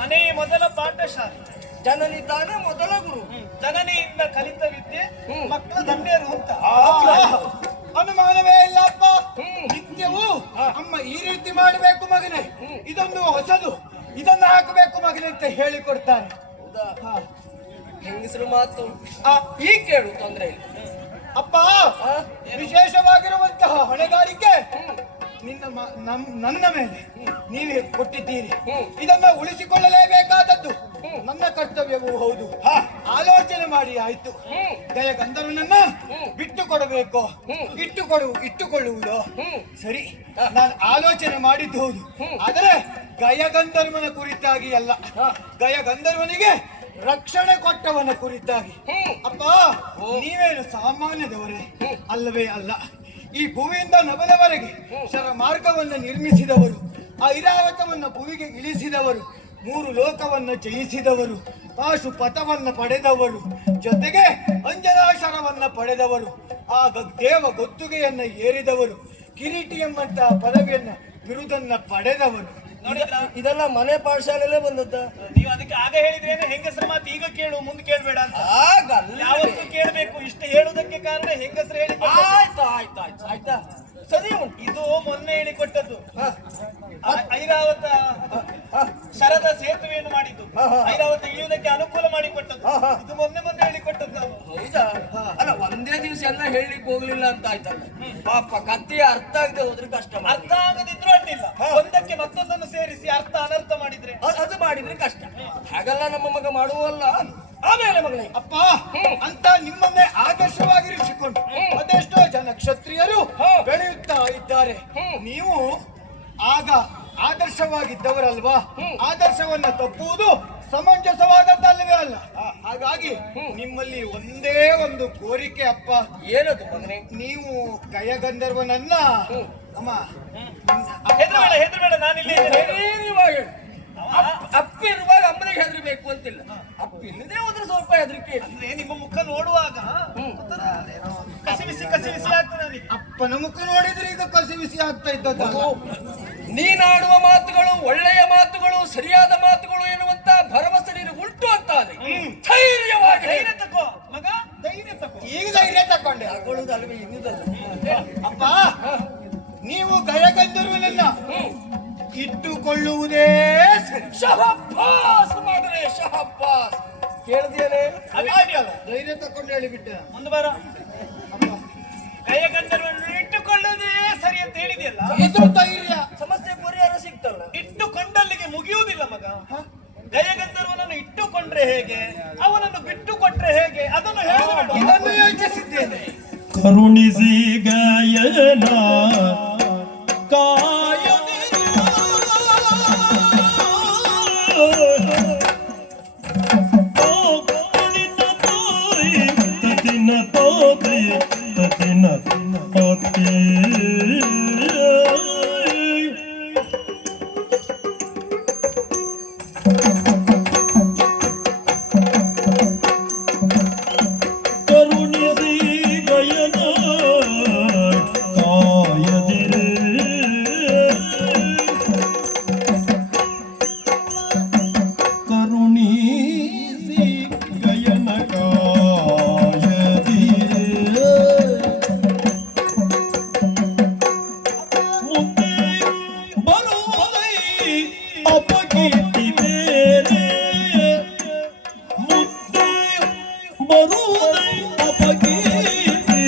ಮನೆ ಮೊದಲ ಪಾಠಶಾಲೆ, ಜನನಿ ತಾನೇ ಮೊದಲ ಗುರು. ಜನನಿಯಿಂದ ಕಲಿತ ವಿದ್ಯೆ ಮಕ್ಕಳ ಧನ್ಯರು ಅಂತ ಅನುಮಾನವೇ ಇಲ್ಲಪ್ಪ. ನಿತ್ಯವೂ ಅಮ್ಮ ಈ ರೀತಿ ಮಾಡಬೇಕು ಮಗನೇ, ಇದೊಂದು ಹೊಸದು, ಇದನ್ನು ಹಾಕಬೇಕು ಮಗನೇ ಅಂತ ಹೇಳಿಕೊಡ್ತಾರೆ. ಹೆಂಗಸರು ಮಾತು ಈ ಕೇಳು, ತೊಂದರೆ ಇಲ್ಲ ಅಪ್ಪ. ವಿಶೇಷವಾಗಿರುವಂತಹ ಹೊಣೆಗಾರಿಕೆ ನನ್ನ ಮೇಲೆ ನೀವೇ ಕೊಟ್ಟಿದ್ದೀರಿ. ಇದನ್ನ ಉಳಿಸಿಕೊಳ್ಳಲೇಬೇಕಾದದ್ದು ನನ್ನ ಕರ್ತವ್ಯವೂ ಹೌದು. ಆಲೋಚನೆ ಮಾಡಿ ಆಯ್ತು. ಗಯ ಗಂಧರ್ವನನ್ನ ಬಿಟ್ಟು ಕೊಡಬೇಕು, ಇಟ್ಟುಕೊಳ್ಳುವುದು ಸರಿ. ನಾನು ಆಲೋಚನೆ ಮಾಡಿದ್ದು ಹೌದು, ಆದರೆ ಗಯ ಗಂಧರ್ವನ ಕುರಿತಾಗಿ ಅಲ್ಲ, ಗಯ ಗಂಧರ್ವನಿಗೆ ರಕ್ಷಣೆ ಕೊಟ್ಟವನ ಕುರಿತಾಗಿ. ಅಪ್ಪ, ನೀವೇನು ಸಾಮಾನ್ಯದವರೇ ಅಲ್ಲವೇ ಅಲ್ಲ. ಈ ಭೂಮಿಯಿಂದ ನಭದವರೆಗೆ ಶರ ಮಾರ್ಗವನ್ನು ನಿರ್ಮಿಸಿದವರು, ಆ ಐರಾವತವನ್ನು ಭೂಮಿಗೆ ಇಳಿಸಿದವರು, 3 ಲೋಕವನ್ನು ಜಯಿಸಿದವರು, ಪಾಶು ಪಥವನ್ನು ಪಡೆದವರು, ಜೊತೆಗೆ ಅಂಜನಾಶರವನ್ನ ಪಡೆದವರು, ಆ ದೇವ ಗೊತ್ತುಗೆಯನ್ನ ಏರಿದವರು, ಕಿರೀಟಿ ಎಂಬಂತಹ ಪದವಿಯನ್ನ ಬಿರುದನ್ನ ಪಡೆದವರು. ಇದೆಲ್ಲ ಮನೆ ಪಾಠಶಾಲೆಯಲ್ಲೇ ಬಂದದ್ದ. ನೀವು ಅದಕ್ಕೆ ಆಗ ಹೇಳಿದ್ರೇನೆ ಹೆಂಗಸರ ಮಾತು ಈಗ ಕೇಳು, ಮುಂದೆ ಕೇಳ್ಬೇಡ ಅಂತ. ಯಾವತ್ತೂ ಕೇಳ್ಬೇಕು. ಇಷ್ಟ ಹೇಳುವುದಕ್ಕೆ ಕಾರಣ ಹೆಂಗಸರು ಹೇಳಿ. ಆಯ್ತಾ ಸರಿ ಉಂಟು. ಇದು ಮೊನ್ನೆ ಹೇಳಿಕೊಟ್ಟದ್ದು. ಐರಾವತ ಶರದ ಸೇತುವೆಯನ್ನು ಮಾಡಿದ್ದು ಐರಾವತಿ ಇಳಿಯುವುದಕ್ಕೆ ಅನುಕೂಲ ಮಾಡಿಕೊಟ್ಟದ್ದು ಹಾ, ಹಾ. ಇದು ಮೊನ್ನೆ ಮೊನ್ನೆ ಹೇಳಿಕೊಟ್ಟದ್ದು ನಾವು. ಹೌದಾ ಅಲ್ಲ ಒಂದೇ ದಿವಸ ಎಲ್ಲ ಹೇಳಲಿಕ್ಕೆ ಹೋಗ್ಲಿಲ್ಲ ಅಂತ ಆಯ್ತಲ್ಲ ಪಾಪ ಕಥೆಯ ಅರ್ಥ ಆಗದೆ ಹೋದ್ರೆ ಕಷ್ಟ ಅರ್ಥ ಆಗದಿದ್ರು ಅಡ್ಡಿಲ್ಲ, ಒಂದಕ್ಕೆ ಮತ್ತೊಂದನ್ನು ಸೇರಿಸಿ ಅರ್ಥ ಅನರ್ಥ ಮಾಡಿದ್ರೆ ಅದು ಮಾಡಿದ್ರೆ ಕಷ್ಟ. ಹಾಗೆಲ್ಲ ನಮ್ಮ ಮಗ ಮಾಡುವಲ್ಲ. ಆಮೇಲೆ ಮಗನೇ ಅಪ್ಪ ಅಂತ ನಿಮ್ಮನ್ನೇ ಆದರ್ಶವಾಗಿರಿಸಿಕೊಂಡು ಅದೆಷ್ಟೋ ಜನ ಕ್ಷತ್ರಿಯರು ಬೆಳೆಯುತ್ತಾ ಇದ್ದಾರೆ. ನೀವು ಆಗ ಆದರ್ಶವಾಗಿದ್ದವರಲ್ವಾ? ಆದರ್ಶವನ್ನ ತಪ್ಪುವುದು ಸಮಂಜಸವಾದದ್ದಲ್ಲವೇ ಅಲ್ಲ. ಹಾಗಾಗಿ ನಿಮ್ಮಲ್ಲಿ ಒಂದೇ ಒಂದು ಕೋರಿಕೆ ಅಪ್ಪ. ಏನದು ಮಗನೇ? ನೀವು ಗಯಗಂಧರ್ವನನ್ನ ಅಮ್ಮ ಹೆದರಬೇಡ ನಾನಿಲ್ಲಿ ಇದ್ದೇನೆ. ಅಪ್ಪಿರುವಾಗ ಅಮ್ಮನಿಗೆ ಹೆದರ್ಬೇಕು ಅಂತಿಲ್ಲ, ಅಪ್ಪಿಲ್ಲದೆ ಹೋದ್ರೆ ಸ್ವಲ್ಪ ಹೆದರಿಕೆ. ಅಂದ್ರೆ ನಿಮ್ಮ ಮುಖ ನೋಡುವಾಗ ಒಂಥರ ಏನೋ ಕಸಿವಿಸಿ ಆಗ್ತದೆ ನನಗೆ. ಅಪ್ಪನ ಮುಖ ನೋಡಿದ್ರೆ ಈಗ ಕಸಿ ಬಿಸಿ ಆಗ್ತಾ ಇದ್ದದ್ದು. ನೀನಾಡುವ ಮಾತುಗಳು ಒಳ್ಳೆಯ ಮಾತುಗಳು, ಸರಿಯಾದ ಮಾತುಗಳು ಎನ್ನುವಂತ ಭರವಸೆ ನೀನು ಉಂಟು ಅಂತ ಧೈರ್ಯವಾಗಿ ಧೈರ್ಯ ತಗೋ ಮಗ, ಧೈರ್ಯ ತಗೋ. ಈಗ ಧೈರ್ಯ ತಕೊಂಡೆ. ತಗೊಳ್ಳುದಲ್ವೇ ಇನ್ನುದಲ್ಲ. ಅಪ್ಪ ನೀವು ಗಯಗಂಧರ್ವನನ್ನ ಇಟ್ಟುಕೊಳ್ಳುವುದೇ ಸರಿ. ಶಹಬ್ಬಾಸ್ ಮಗನೇ, ಶಹಬ್ಬಾಸ್. ಕೇಳಿದೇನೆ? ಧೈರ್ಯ ತಕೊಂಡು ಹೇಳಿಬಿಟ್ಟೆ. ಮುಂದೆ ಬಾರ. ಗಯಗಂಧರ್ವನನ್ನು ಇಟ್ಟುಕೊಳ್ಳುವುದೇ ಸರಿ ಅಂತ ಹೇಳಿದೆಯಲ್ಲ, ಇದು ಧೈರ್ಯ. ಸಮಸ್ಯೆ ಪರಿಹಾರ ಸಿಗ್ತಲ್ಲ. ಇಟ್ಟುಕೊಂಡಲ್ಲಿಗೆ ಮುಗಿಯುವುದಿಲ್ಲ ಮಗ. ಗಯಗಂಧರ್ವನನ್ನು ಇಟ್ಟುಕೊಂಡ್ರೆ ಹೇಗೆ, ಅವನನ್ನು ಬಿಟ್ಟು ಕೊಟ್ರೆ ಹೇಗೆ, ಅದನ್ನು ಹೇಳಬೇಡ. ಇದನ್ನು ಯೋಚಿಸಿದ್ದೇನೆ. ಕರುಣಿಸಿ ಗಾಯನ ಕಾಯದಿರು ತದಿನ ತೋದೆ ತದಿನ ತೋತೆ ಕರುಣಿಸಿ ಗಯನ ಕಾಯದಿರೆ ಕರುಣಿಸಿ ಗಯನ ಕಾಯದಿರೆ ಮುಂದೆ ಬರುವುದೈ ಅಪಕೀರ್ತಿ ಬೇರೆ, ಮುಂದೆ ಬರುವುದೈ ಅಪಕೀರ್ತಿ,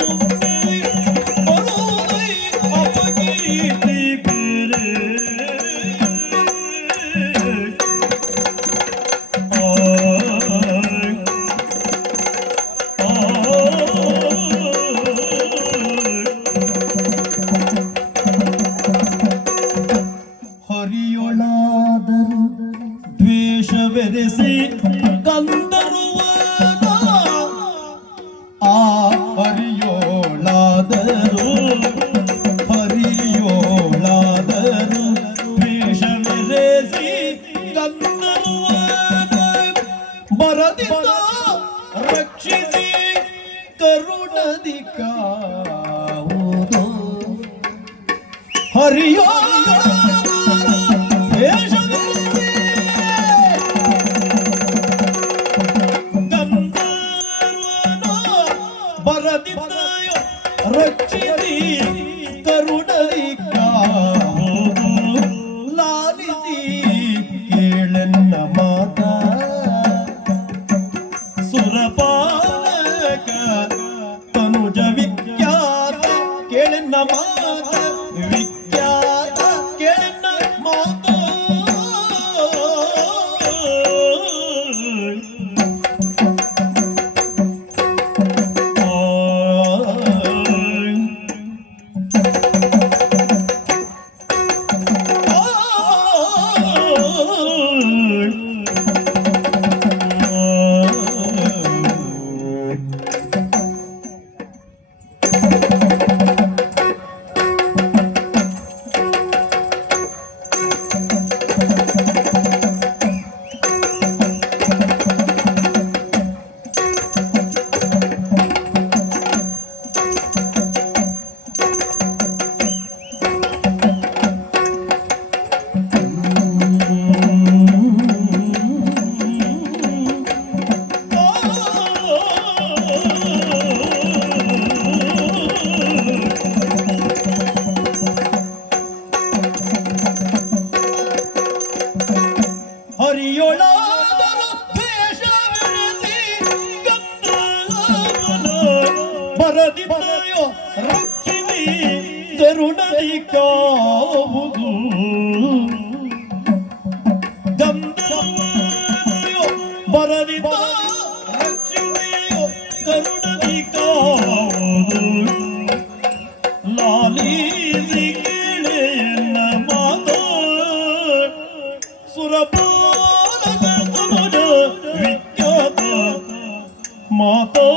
ಮುಂದೆ ಬರುವುದೈ ಅಪಕೀರ್ತಿ ಬೇರೆ. ಹರಿಯೊಳಾದರು ದ್ವೇಷವೆರೆಸಿ ಗಂಧರ್ವನ, ಆ ಹರಿಯೋಳಾದರು ದ್ವೇಷವೆರೆಸಿ ಗಂಧರ್ವನ, ಬರದಿಂದ ರಕ್ಷಿಸಿ ಕರುಣದಿ ಕಾವುದು. ಹರಿಯೋ ಗಂಧರ್ವನ ಬರದಿದ್ದಾಯ ರಕ್ಷಿಸಿ ಕರುಣದಿ ಕಾವುದು. ಲಾಲಿಸಿ ಕೇಳನ್ನ ಮಾತ ಸುರಪಾಲಕ ತನುಜ ವಿಖ್ಯಾತ, ಕೇಳನ್ನ ಮಾತ ವಿಖ್ಯಾತ ಬರದಿದ್ದಯೋ ರಕ್ಷಿಸಿ ಕರುಣದಿ ಕಾವುದು ಗಂಧರ್ವಯೋ ಬರದಿದ್ದ ರಕ್ಷಿಸಿಯೋ ಕರುಣದಿ ಕಾವುದು ಲಾಲಿಸಿ ಕೇಳೆಯನ್ನ ಮಾತೋ ಸುರಪಾಲಕ ತನುಜ ವಿಖ್ಯಾತ ಮಾತೋ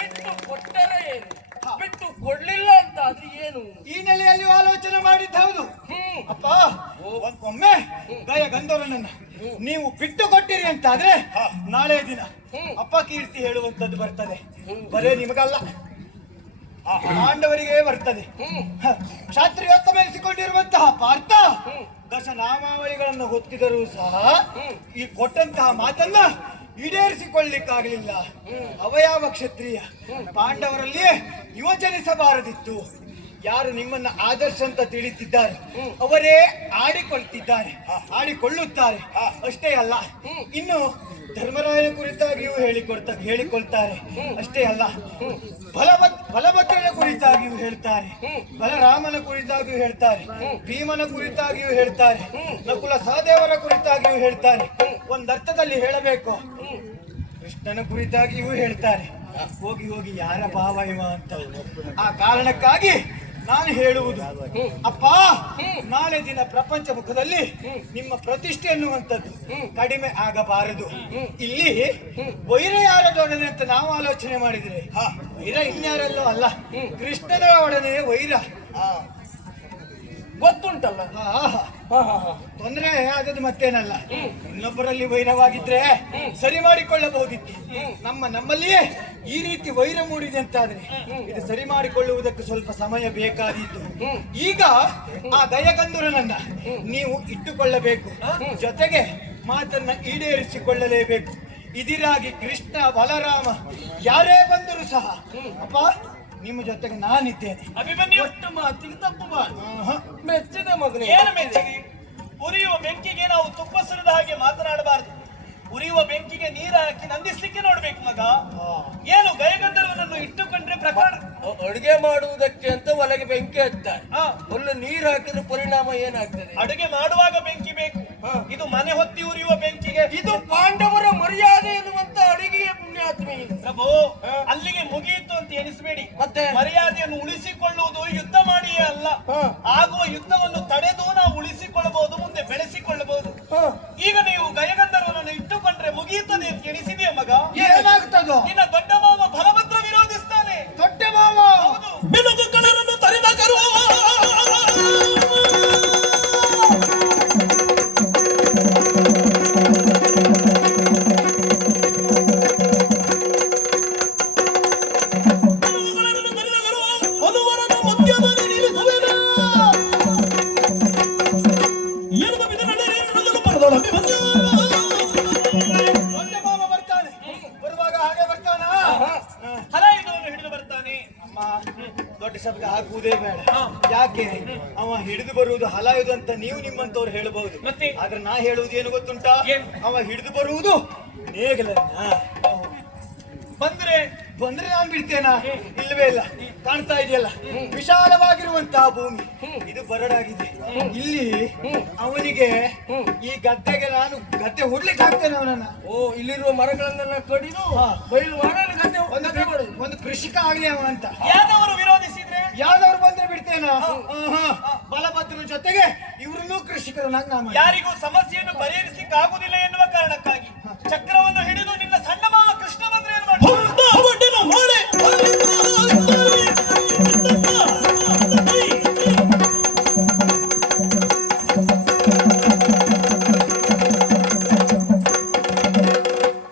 ಬಿಟ್ಟು ಕೊಟ್ಟರೆ ಏನು, ಬಿಟ್ಟು ಕೊಡ್ಲಿಲ್ಲ ಅಂತ ಅದು ಏನು? ಈ ನೆಲೆಯಲ್ಲಿ ಆಲೋಚನೆ ಮಾಡಿದ್ದು ಹೌದು. ಹ್ಮ್ ಅಪ್ಪ ಒಮ್ಮೆ ಗಯ ಗಂಧರ್ವನನ್ನ ನೀವು ಬಿಟ್ಟು ಕೊಟ್ಟಿರಿ ಅಂತ ಆದ್ರೆ ನಾಳೆ ದಿನ ಅಪ್ಪ ಕೀರ್ತಿ ಹೇಳುವಂತದ್ದು ಬರ್ತದೆ. ಬರೇ ನಿಮಗಲ್ಲ, ಪಾಂಡವರಿಗೆ ಬರ್ತದೆ. ಕ್ಷಾತ್ರಿಯೋತ್ತಮೆನಿಸಿಕೊಂಡಿರುವಂತಹ ಪಾರ್ಥ ದಶನಾಮಾವಳಿಗಳನ್ನು ಹೊತ್ತಿದರೂ ಸಹ ಈ ಕೊಟ್ಟಂತಹ ಮಾತನ್ನ ಈಡೇರಿಸಿಕೊಳ್ಳಿಕ್ಕಾಗಲಿಲ್ಲ. ಅವಯಾವ ಕ್ಷತ್ರಿಯ ಪಾಂಡವರಲ್ಲಿಯೇ ಯುವ ಜನಿಸಬಾರದಿತ್ತು. ಯಾರು ನಿಮ್ಮನ್ನ ಆದರ್ಶ ಅಂತ ತಿಳಿತಿದ್ದಾರೆ ಅವರೇ ಆಡಿಕೊಳ್ಳುತ್ತಾರೆ. ಅಷ್ಟೇ ಅಲ್ಲ, ಇನ್ನು ಧರ್ಮರಾಯನ ಕುರಿತಾಗಿಯೂ ಹೇಳಿಕೊಳ್ತಾರೆ. ಅಷ್ಟೇ ಅಲ್ಲ, ಬಲಭದ್ರನ ಕುರಿತಾಗಿಯೂ ಹೇಳ್ತಾರೆ, ಬಲರಾಮನ ಕುರಿತಾಗಿಯೂ ಹೇಳ್ತಾರೆ, ಭೀಮನ ಕುರಿತಾಗಿಯೂ ಹೇಳ್ತಾರೆ, ನಕುಲ ಸಹದೇವರ ಕುರಿತಾಗಿಯೂ ಹೇಳ್ತಾರೆ. ಒಂದರ್ಥದಲ್ಲಿ ಹೇಳಬೇಕು, ಕೃಷ್ಣನ ಕುರಿತಾಗಿಯೂ ಹೇಳ್ತಾರೆ. ಹೋಗಿ ಹೋಗಿ ಯಾರ ಭಾವ ಇವ ಅಂತ. ಆ ಕಾರಣಕ್ಕಾಗಿ ನಾನು ಹೇಳುವುದು, ಅಪ್ಪ ನಾಳೆ ದಿನ ಪ್ರಪಂಚ ಮುಖದಲ್ಲಿ ನಿಮ್ಮ ಪ್ರತಿಷ್ಠೆ ಎನ್ನುವಂಥದ್ದು ಕಡಿಮೆ ಆಗಬಾರದು. ಇಲ್ಲಿ ವೈರ ಯಾರದೊಡನೆ ಅಂತ ನಾವು ಆಲೋಚನೆ ಮಾಡಿದ್ರೆ ವೈರ ಇನ್ಯಾರಲ್ಲೋ ಅಲ್ಲ, ಕೃಷ್ಣನ ಒಡನೆ ವೈರ. ಗೊತ್ತುಂಟಲ್ಲ. ತೊಂದರೆ ಆದದ್ದು ಮತ್ತೇನಲ್ಲ, ಇನ್ನೊಬ್ಬರಲ್ಲಿ ವೈರವಾಗಿದ್ರೆ ಸರಿ ಮಾಡಿಕೊಳ್ಳಬಹುದಿತ್ತು. ನಮ್ಮಲ್ಲಿಯೇ ಈ ರೀತಿ ವೈರ ಮೂಡಿದೆ ಅಂತಾದ್ರೆ ಇದು ಸರಿ ಮಾಡಿಕೊಳ್ಳುವುದಕ್ಕೆ ಸ್ವಲ್ಪ ಸಮಯ ಬೇಕಾದೀತು. ಈಗ ಆ ದಯಗಂಧುರನನ್ನ ನೀವು ಇಟ್ಟುಕೊಳ್ಳಬೇಕು, ಜೊತೆಗೆ ಮಾತನ್ನ ಈಡೇರಿಸಿಕೊಳ್ಳಲೇಬೇಕು. ಇದಿರಾಗಿ ಕೃಷ್ಣ ಬಲರಾಮ ಯಾರೇ ಬಂದರೂ ಸಹ ಅಪ್ಪ ನಿಮ್ಮ ಜೊತೆಗೆ ನಾನಿದ್ದೇನೆ. ಅಭಿಮನ್ಯು ಒಟ್ಟು ಮಾತಿಗೆ ತಪ್ಪು ಮಾಡಿ ಮೆಚ್ಚಿದ ಮಗನೇ. ಏನು ಮೆಚ್ಚಿಗೆ? ಉರಿಯುವ ಬೆಂಕಿಗೆ ನಾವು ತುಪ್ಪ ಸುರಿದ ಹಾಗೆ ಮಾತನಾಡಬಾರದು. ಉರಿಯುವ ಬೆಂಕಿಗೆ ನೀರು ಹಾಕಿ ನಂದಿಸ್ಲಿಕ್ಕೆ ನೋಡ್ಬೇಕು ಮಗ. ಏನು ಗಯಗಂಧರ್ವನನ್ನು ಇಟ್ಟುಕೊಂಡ್ರೆ ಪ್ರಕರಣ. ಅಡುಗೆ ಮಾಡುವುದಕ್ಕೆ ಅಂತ ಒಳಗೆ ಬೆಂಕಿ ಹಚ್ತಾರೆ, ಒಳ್ಳೆ ನೀರು ಹಾಕಿದ್ರೆ ಪರಿಣಾಮ ಏನಾಗ್ತದೆ? ಅಡುಗೆ ಮಾಡುವಾಗ ಬೆಂಕಿ ಬೇಕು. ಇದು ಮನೆ ಹೊತ್ತಿ ಉರಿಯುವ ಬೆಂಕಿಗೆ ಇದು ಪಾಂಡವರ ಮರ್ಯಾದೆ ಎನ್ನುವಂತ ಅಡಿಗೆಯ ಪುಣ್ಯಾತ್ಮಿ. ಪ್ರಭು ಅಲ್ಲಿಗೆ ಮುಗಿಯಿತು ಅಂತ ಎನಿಸಬೇಡಿ. ಮತ್ತೆ ಮರ್ಯಾದೆಯನ್ನು ಉಳಿಸಿಕೊಳ್ಳುವುದು ಯುದ್ಧ ಮಾಡಿಯೇ ಅಲ್ಲ, ಆಗುವ ಯುದ್ಧವನ್ನು ತಡೆದು ನಾವು ಉಳಿಸಿಕೊಳ್ಳಬಹುದು, ಮುಂದೆ ಬೆಳೆಸಿಕೊಳ್ಳಬಹುದು. ಈಗ ನೀವು ಗಯಗಂಧರ್ವನನ್ನು ಇಟ್ಟುಕೊಂಡ್ರೆ ಮುಗಿಯುತ್ತದೆ ಅಂತ ಎಣಿಸಿದೆಯಾ ಮಗ? ಏನಾಗ್ತದೋ? ನಿನ್ನ ದೊಡ್ಡ ಮಾವ ಬಲಭದ್ರ ವಿರೋಧಿಸ್ತಾನೆ. ದೊಡ್ಡ ಮಾವ ಹೌದು. ಬಿಲುಗು ಕಳರನ್ನು ತರಿದ ಕರು ದೊಡ್ಡ ಮಾವ ಬರ್ತಾನೆ. ಬರುವಾಗ ಹಾಗೆ ಬರ್ತಾನ. ದೊಡ್ಡ ಶಬ್ದ ಹಾಕುವುದೇ ಬೇಡ. ಯಾಕೆ ಅವ ಹಿಡಿದು ಬರುವುದು ಹಲಾಯುದು ಅಂತ ನೀವು ನಿಮ್ಮಂತವ್ರು ಹೇಳಬಹುದು. ಮತ್ತೆ? ಆದ್ರೆ ನಾ ಹೇಳುವುದು ಏನು ಗೊತ್ತುಂಟಾ? ಏನು? ಅವ ಹಿಡಿದು ಬರುವುದು ನೇಗಲನ್ನ. ಬಂದ್ರೆ ನಾನು ಬಿಡ್ತೇನಾ? ಇಲ್ಲವೇ ಇಲ್ಲ. ಕಾಣ್ತಾ ಇದೆಯಲ್ಲ ವಿಶಾಲವಾಗಿರುವಂತಹ ಭೂಮಿ, ಇದು ಬರಡಾಗಿದೆ. ಇಲ್ಲಿ ಅವನಿಗೆ ಈ ಗದ್ದೆಗೆ ನಾನು ಗದ್ದೆ ಹುಡ್ಲಿಕ್ಕೆ ಹಾಕ್ತೇನೆ ಅವನನ್ನ. ಓ, ಇಲ್ಲಿರುವ ಮರಗಳನ್ನೆಲ್ಲ ಕಡಿದು ಬಯಲು ಮಾಡಲು ಗದ್ದೆ ಒಂದು ಕೃಷಿಕ ಆಗ್ಲಿ ಅವ ಅಂತ. ಯಾದವರು ವಿರೋಧಿಸಿದ್ರೆ ಯಾವ್ದವ್ರು ಬಂದ್ರೆ ಬಿಡ್ತೇನಾ? ಬಲಭದ್ರ ಜೊತೆಗೆ ಇವ್ರನ್ನೂ ಕೃಷಿಕರನ್ನಾಗಿ ನಾನು ಯಾರಿಗೂ ಸಮಸ್ಯೆಯನ್ನು ಪರಿಹರಿಸಲಿಕ್ಕೆ ಆಗುದಿಲ್ಲ ಎನ್ನುವ ಕಾರಣಕ್ಕಾಗಿ ಚಕ್ರವನ್ನು ಹಿಡಿದು ನಿನ್ನ ಸಣ್ಣ ಮಾವ ಕೃಷ್ಣ ಬಂದ್ರೆ ಏನು ಮಾಡ್ತಾರೆ? ಹೊಂದ ಹೊಡೆನ ಮಾಡೆ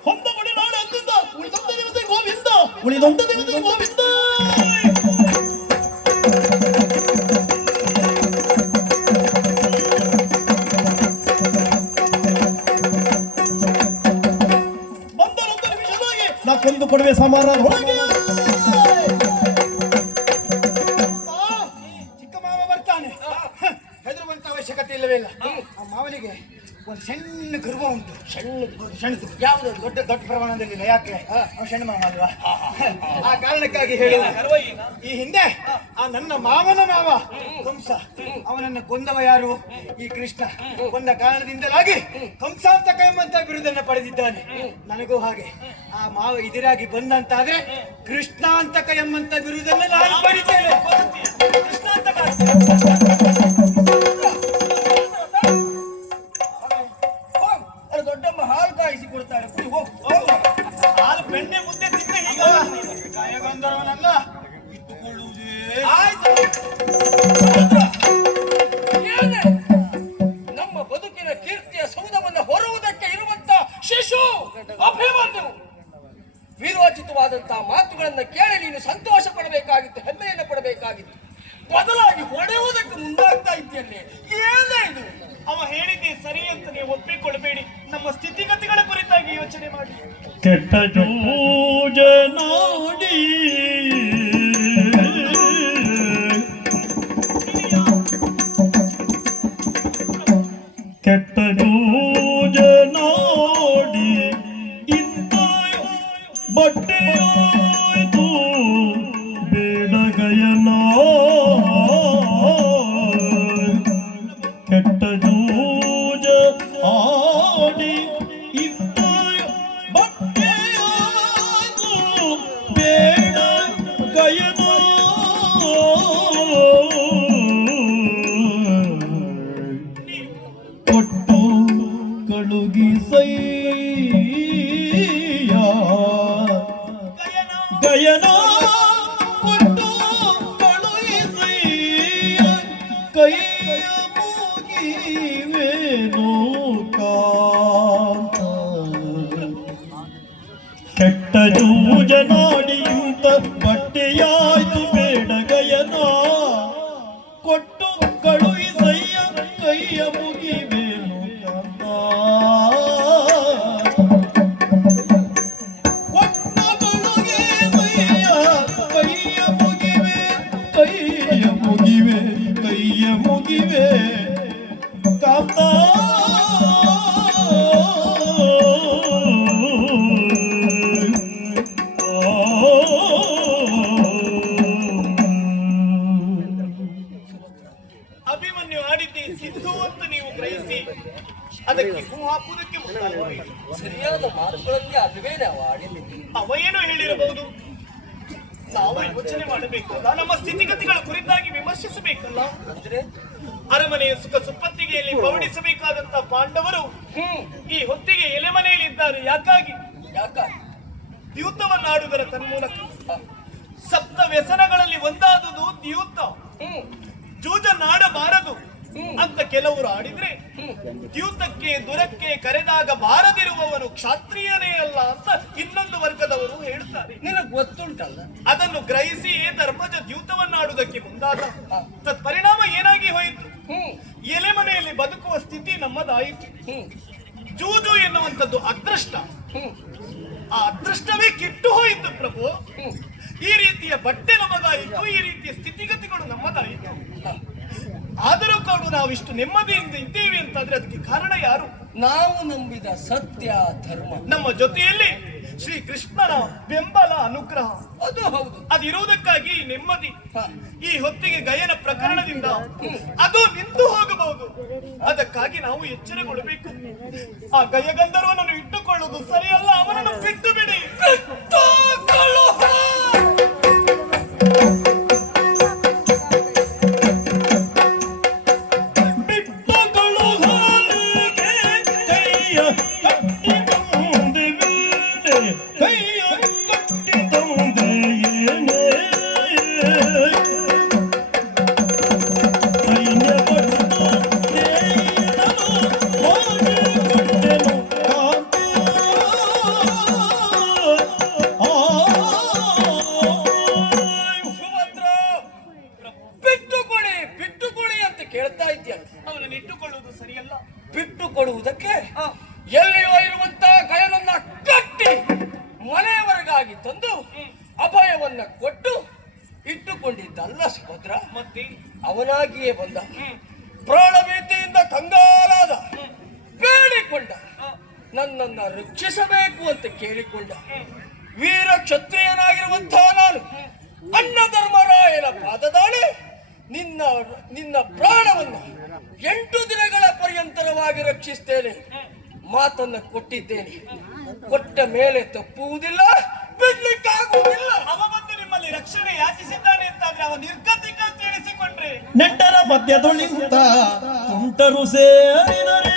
ಹೊಂದ ಹೊಡೆ ನಾಡೆ ಅಂದಿಂದ ಉಳಿದಂತ ದೇವತೆ ಗೋವಿಂದ, ಉಳಿದಂತ ದೇವತೆ ಗೋವಿಂದ. ಬಂದರೊಂದು ನಿಮಿಷವಾಗಿ ನಾ ಕೊಂದು ಕೊಡುವೆ ಸಮಾರಾಧ ಒಳಗೆ. ಚಿಕ್ಕ ಮಾವ ಬರ್ತಾನೆ. ಹೆದರುವಂತ ಅವಶ್ಯಕತೆ ಇಲ್ಲವೇ ಇಲ್ಲ. ಆ ಮಾವನಿಗೆ ಒಂದು ಸಣ್ಣ ಗರ್ವ ಉಂಟು. ಸಣ್ಣದು ಯಾವುದು ದೊಡ್ಡ ದೊಡ್ಡ ಪ್ರಮಾಣದಲ್ಲಿ ಇಲ್ಲ. ಯಾಕೆ? ಅವ ಸಣ್ಣ ಮಾವ ಅಲ್ವಾ? ಆ ಕಾರಣಕ್ಕಾಗಿ ಹೇಳಿದ. ಈ ಹಿಂದೆ ಆ ನನ್ನ ಮಾವನ ಮಾವ ಕಂಸ, ಅವನನ್ನ ಕೊಂದವ ಯಾರು? ಈ ಕೃಷ್ಣ. ಕೊಂದ ಕಾರಣದಿಂದಲಾಗಿ ಕಂಸಾಂತಕ ಎಂಬಂತ ಬಿರುದನ್ನ ಪಡೆದಿದ್ದಾನೆ. ನನಗೂ ಹಾಗೆ ಆ ಮಾವ ಇದರಾಗಿ ಬಂದಂತಾದ್ರೆ ಕೃಷ್ಣಾಂತಕ ಎಂಬಂತ ಬಿರುದನ್ನ ನಾನು ಪಡಿತೇನೆ. ಕೃಷ್ಣಾಂತಕ ದೊಡ್ಡಮ್ಮ ಹಾಲು ಕಾಯಿಸಿ ಕೊಡ್ತಾರೆ, ಕುಡಿ ಹೋಗು. ಹಾಲು ಬೆಣ್ಣೆ ಮುದ್ದೆ ತಿಂದೆ ಹೀಗ ಕಾಯಗಂಧರ್ವನಲ್ಲ ಇಟ್ಟುಕೊಳ್ಳುವುದೇ. ಆಯ್ತು. ಏನೇ? ನಮ್ಮ ಬದುಕಿನ ಕೀರ್ತಿಯ ಸೌಧವನ್ನು ಹೊರುವುದಕ್ಕೆ ಇರುವಂತ ಶಿಶು ಅಭಿಮನ್ಯು ವಿರೋಚಿತವಾದಂತಹ ಮಾತುಗಳನ್ನ ಕೇಳಿ ನೀನು ಸಂತೋಷ ಪಡಬೇಕಾಗಿತ್ತು, ಹೆಮ್ಮೆಯನ್ನು ಪಡಬೇಕಾಗಿತ್ತು. ಬದಲಾಗಿ ಹೊಡೆಯುವುದಕ್ಕೆ ಮುಂದಾಗ್ತಾ ಇದ್ದೀಯಲ್ಲಿ. ಏನೇ ಇದು? ಅವ ಹೇಳಿದ್ದೆ ಸರಿ ಅಂತ ನೀವು ಒಪ್ಪಿಕೊಳ್ಬೇಡಿ. ನಮ್ಮ ಸ್ಥಿತಿಗತಿಗಳ ಕುರಿತಾಗಿ ಯೋಚನೆ ಮಾಡಿ. ಕೆಟ್ಟ ಜೋಜನಾಡಿ ಕೆಟ್ಟ ಜೋಜನಾಡಿ ಇಂತ ಬಟ್ಟೆಯಾಯ್ತು ಬೇಡಗಯನ. ಕೆಟ್ಟ ಜೋಜ ಆಡಿ ಇಂತ ಬಟ್ಟೆಯಾಯ್ತು ಬೇಡ ಗಯನ. ಕೊಟ್ಟು ಕಳುಗಿಸಯ್ಯ ಗಯನ, ಕೊಟ್ಟು ಕಳುಹಿಸಯ್ಯ ಕೈಯ ಮುಗಿವೇನು ಕಾಂತ. ಕೆಟ್ಟ ಜೂಜನಾಡಿಯುಂತ ಬಟ್ಟೆಯಾಯ್ತು ಬೇಡ ಗಯನ, ಕೊಟ್ಟು ಕಳುಹಿಸಯ್ಯ ಕೈಯ ಮುಗಿವೇನು ಕಾಂತ. ಕೊಟ್ಟ ಕಳುಹಿಸಯ್ಯ ಕೈಯ ಮುಗಿವೆ, ಕೈಯ ಮುಗಿವೆ, ಕೈಯ ಮುಗಿವೆ ಕಾಂತ. ಅಭಿಮನ್ಯು ಆಡಿದ್ದೆ ಸಿದ್ದು ಅಂತ ನೀವು ಗ್ರಹಿಸಿ ಅದಕ್ಕೆ ಹೂ ಹಾಕುವುದಕ್ಕೆ ಮುಂದಾಗಬೇಡಿ. ಸರಿಯಾದ ಮಾತುಗಳನ್ನೇ ಅದುವೇ ನಾವು ಆಡಿದ್ದೀವಿ. ಅವ ಏನು ಹೇಳಿರಬಹುದು, ನಾವು ಯೋಚನೆ ಮಾಡಬೇಕಲ್ಲ. ನಮ್ಮ ಸ್ಥಿತಿಗತಿಗಳ ಕುರಿತಾಗಿ ವಿಮರ್ಶಿಸಬೇಕಲ್ಲ. ಅಂದ್ರೆ ಅರಮನೆಯ ಸುಖ ಸುಪ್ಪತ್ತಿಗೆಯಲ್ಲಿ ಪೌಡಿಸಬೇಕಾದಂತ ಪಾಂಡವರು ಈ ಹೊತ್ತಿಗೆ ಎಲೆಮನೆಯಲ್ಲಿ ಇದ್ದಾರೆ. ಯಾಕಾಗಿ? ದ್ಯೂತವನ್ನಾಡುವುದರ ತನ್ಮೂಲಕ. ಸಪ್ತ ವ್ಯಸನಗಳಲ್ಲಿ ಒಂದಾದುದು ದ್ಯೂತ. ಜೂಜನ್ನಾಡಬಾರದು ಅಂತ ಕೆಲವರು ಆಡಿದ್ರೆ, ದ್ಯೂತಕ್ಕೆ ದುರಕ್ಕೆ ಕರೆದಾಗ ಬಾರದಿರುವವನು ಕ್ಷಾತ್ರಿಯನೇ ಅಲ್ಲ ಅಂತ ಇನ್ನೊಂದು ವರ್ಗದವರು ಹೇಳುತ್ತಾರೆ. ನಿನಗೆ ಗೊತ್ತುಂಟಲ್ಲ. ಅದನ್ನು ಗ್ರಹಿಸಿ ಧರ್ಮಜ ದ್ಯೂತವನ್ನಾಡುವುದಕ್ಕೆ ಮುಂದಾದ. ತತ್ಪರಿಣಾಮ ಏನಾಗಿ ಹೋಯಿತು? ಎಲೆಮನೆಯಲ್ಲಿ ಬದುಕುವ ಸ್ಥಿತಿ ನಮ್ಮದಾಯಿತು. ಜೂಜು ಎನ್ನುವಂಥದ್ದು ಅದೃಷ್ಟ. ಆ ಅದೃಷ್ಟವೇ ಕಿಟ್ಟು ಹೋಯಿತು ಪ್ರಭು. ಈ ರೀತಿಯ ಬಟ್ಟೆ ನಮಗಾಯಿತು, ಈ ರೀತಿಯ ಆದರೂ ಕೂಡ ನಾವಿಷ್ಟು ನೆಮ್ಮದಿಯಿಂದ ಇದ್ದೇವೆ ಅಂತಾದ್ರೆ ಅದಕ್ಕೆ ಕಾರಣ ಯಾರು? ನಾವು ನಂಬಿದ ಸತ್ಯ ಧರ್ಮ. ನಮ್ಮ ಜೊತೆಯಲ್ಲಿ ಶ್ರೀ ಕೃಷ್ಣನ ಬೆಂಬಲ ಅನುಗ್ರಹ ಅದು ಹೌದು. ಅದಿರುವುದಕ್ಕಾಗಿ ಈ ನೆಮ್ಮದಿ. ಹ. ಈ ಹೊತ್ತಿಗೆ ಗಯನ ಪ್ರಕರಣದಿಂದ ಅದು ನಿಂತು ಹೋಗಬಹುದು. ಅದಕ್ಕಾಗಿ ನಾವು ಎಚ್ಚರಗೊಳ್ಳಬೇಕು. ಆ ಗಯಗಂಧರ್ವನನ್ನು ಇಟ್ಟುಕೊಳ್ಳುವುದು ಸರಿಯಲ್ಲ. ಅವನನ್ನು ಬಿಟ್ಟು ಬಿಡಿ. ಕೇಳ್ತಾ ಇದ್ಯಲ್ಲ, ಅವನನ್ನು ಇಟ್ಟುಕೊಳ್ಳುವುದು ಸರಿಯಲ್ಲ. ಬಿಟ್ಟು ಕೊಡುವುದಕ್ಕೆ ಎಲ್ಲಿಯೋ ಇರುವಂತ ಗಯನನ್ನ ಕಟ್ಟಿ ಮನೆಯವರೆಗಾಗಿ ತಂದು ಅಭಯವನ್ನ ಕೊಟ್ಟು ಇಟ್ಟುಕೊಂಡಿದ್ದಲ್ಲ ಸುಭದ್ರ. ಮತ್ತೆ ಅವನಾಗಿಯೇ ಬಂದ, ಪ್ರಾಣ ಭೀತಿಯಿಂದ ಕಂಗಾಲಾದ, ಬೇಡಿಕೊಂಡ, ನನ್ನನ್ನ ರಕ್ಷಿಸಬೇಕು ಅಂತ ಕೇಳಿಕೊಂಡ. ವೀರ ಕ್ಷತ್ರಿಯನಾಗಿರುವಂತಹ ನಾನು ಅಣ್ಣ ಧರ್ಮರಾಯನ ಪಾದದಾಣೆ ನಿನ್ನ ಪ್ರಾಣವನ್ನು 8 ದಿನಗಳ ಪರ್ಯಂತರವಾಗಿ ರಕ್ಷಿಸ್ತೇನೆ ಮಾತನ್ನ ಕೊಟ್ಟಿದ್ದೇನೆ. ಕೊಟ್ಟ ಮೇಲೆ ತಪ್ಪುವುದಿಲ್ಲ, ಬಿಡ್ಲಿಕ್ಕಾಗುವುದಿಲ್ಲ. ಅವ ಬಂದು ನಿಮ್ಮಲ್ಲಿ ರಕ್ಷಣೆ ಯಾಚಿಸಿದ್ದಾನೆ ಅಂತಾದ್ರೆ ಅವ ನಿರ್ಗತಿಕ ಅಂತ ಎಣಿಸಿಕೊಂಡ್ರೆ ನೆಂಟರ ಮಧ್ಯದೊಳಿಂತ ತುಂಟರು ಸೇರಿದರೆ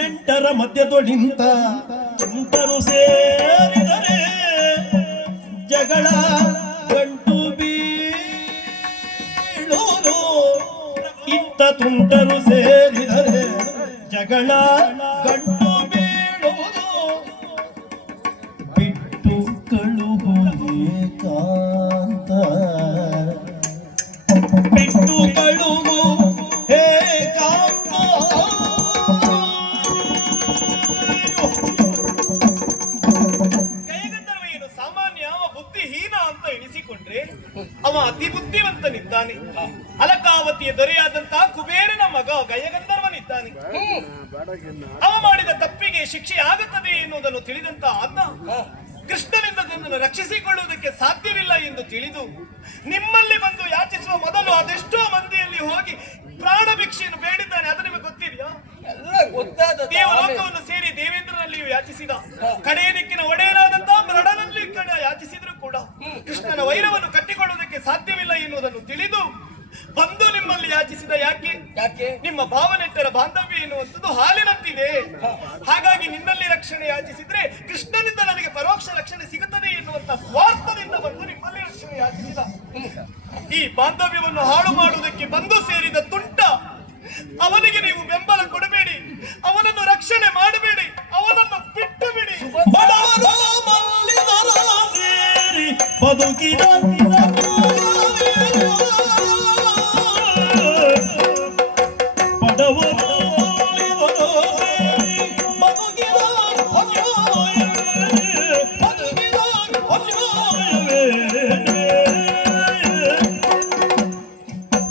ನೆಂಟರ ಮಧ್ಯದೊಳಿಂತ ತುಂಟರು ಸೇರಿದರೆ ಜಗಳ ಗಂಟು ಬೀಳೋದು. ಇಂಥ ತುಂಟರು ಸೇರಿದರೆ ಜಗಳ ಗಂಟು ಬೀಳುವುದು. ಬಿಟ್ಟು ಕಳುಹುದು ಏಕಾಂತ, ಬಿಟ್ಟು ಕಳುಹು ಏಕಾಂತ. ಗಯಗಂಧರ್ವ ಏನು ಸಾಮಾನ್ಯ, ಅವ ಬುದ್ಧಿಹೀನ ಅಂತ ಎಣಿಸಿಕೊಂಡ್ರೆ ಅವ ಅತಿ ಬುದ್ಧಿವಂತನಿದ್ದಾನೆ. ಅಲಕಾವತಿಯ ದೊರೆಯಾದಂತಹ ಕುಬೇರನ ಮಗ ಗಯಗಂಧರ್ವನಿದ್ದಾನೆ. ಅವ ಮಾಡಿದ ತಪ್ಪಿಗೆ ಶಿಕ್ಷೆ ಆಗುತ್ತದೆ ಎನ್ನುವುದನ್ನು ತಿಳಿದಂತ ಆತ ಕೃಷ್ಣನಿಂದ ತನ್ನನ್ನು ರಕ್ಷಿಸಿಕೊಳ್ಳುವುದಕ್ಕೆ ಸಾಧ್ಯವಿಲ್ಲ ಎಂದು ತಿಳಿದು ನಿಮ್ಮಲ್ಲಿ ಬಂದು ಯಾಚಿಸುವ ಮೊದಲು ಅದೆಷ್ಟೋ ಮಂದಿಯಲ್ಲಿ ಹೋಗಿ ಪ್ರಾಣ ಭಿಕ್ಷೆಯನ್ನು ಬೇಡಿದ್ದಾನೆ. ಅದು ನಿಮಗೆ ಗೊತ್ತಿದೆಯಾ? ಎಲ್ಲ ಗೊತ್ತಾದ ದೇವಲೋಕವನ್ನು ಸೇರಿ ದೇವೇಂದ್ರನಲ್ಲಿಯೂ ಯಾಚಿಸಿದ, ಕಡೆಯ ದಿಕ್ಕಿನ ಒಡೆಯನಾದಂತಹ ಮರಡನಲ್ಲಿ ಯಾಚಿಸಿದ್ರು ಕೂಡ ಕೃಷ್ಣನ ವೈರವನ್ನು ಕಟ್ಟಿಕೊಳ್ಳುವುದಕ್ಕೆ ಸಾಧ್ಯವಿಲ್ಲ ಎನ್ನುವುದನ್ನು ತಿಳಿದು ಬಂದು ನಿಮ್ಮಲ್ಲಿ ಯಾಚಿಸಿದ. ಯಾಕೆ? ನಿಮ್ಮ ಭಾವನೆಟ್ಟರ ಬಾಂಧವ್ಯ ಎನ್ನುವಂಥದ್ದು ಹಾಲಿನಂತಿದೆ. ಹಾಗಾಗಿ ನಿನ್ನಲ್ಲಿ ರಕ್ಷಣೆ ಯಾಚಿಸಿದ್ರೆ ಕೃಷ್ಣನಿಂದ ನನಗೆ ಪರೋಕ್ಷ ರಕ್ಷಣೆ ಸಿಗುತ್ತದೆ ಎನ್ನುವಂತ ಸ್ವಾರ್ಥದಿಂದ ಬಂದು ನಿಮ್ಮಲ್ಲಿ ರಕ್ಷಣೆ ಯಾಚಿಸಿದ. ಈ ಬಾಂಧವ್ಯವನ್ನು ಹಾಳು ಮಾಡುವುದಕ್ಕೆ ಬಂದು ಸೇರಿದ ತುಂಟ ಅವನಿಗೆ ನೀವು ಬೆಂಬಲ ಕೊಡಬೇಡಿ, ಅವನನ್ನು ರಕ್ಷಣೆ ಮಾಡಬೇಡಿ, ಅವನನ್ನು ಬಿಟ್ಟು ಬಿಡಿ. ಬದುಕಿದ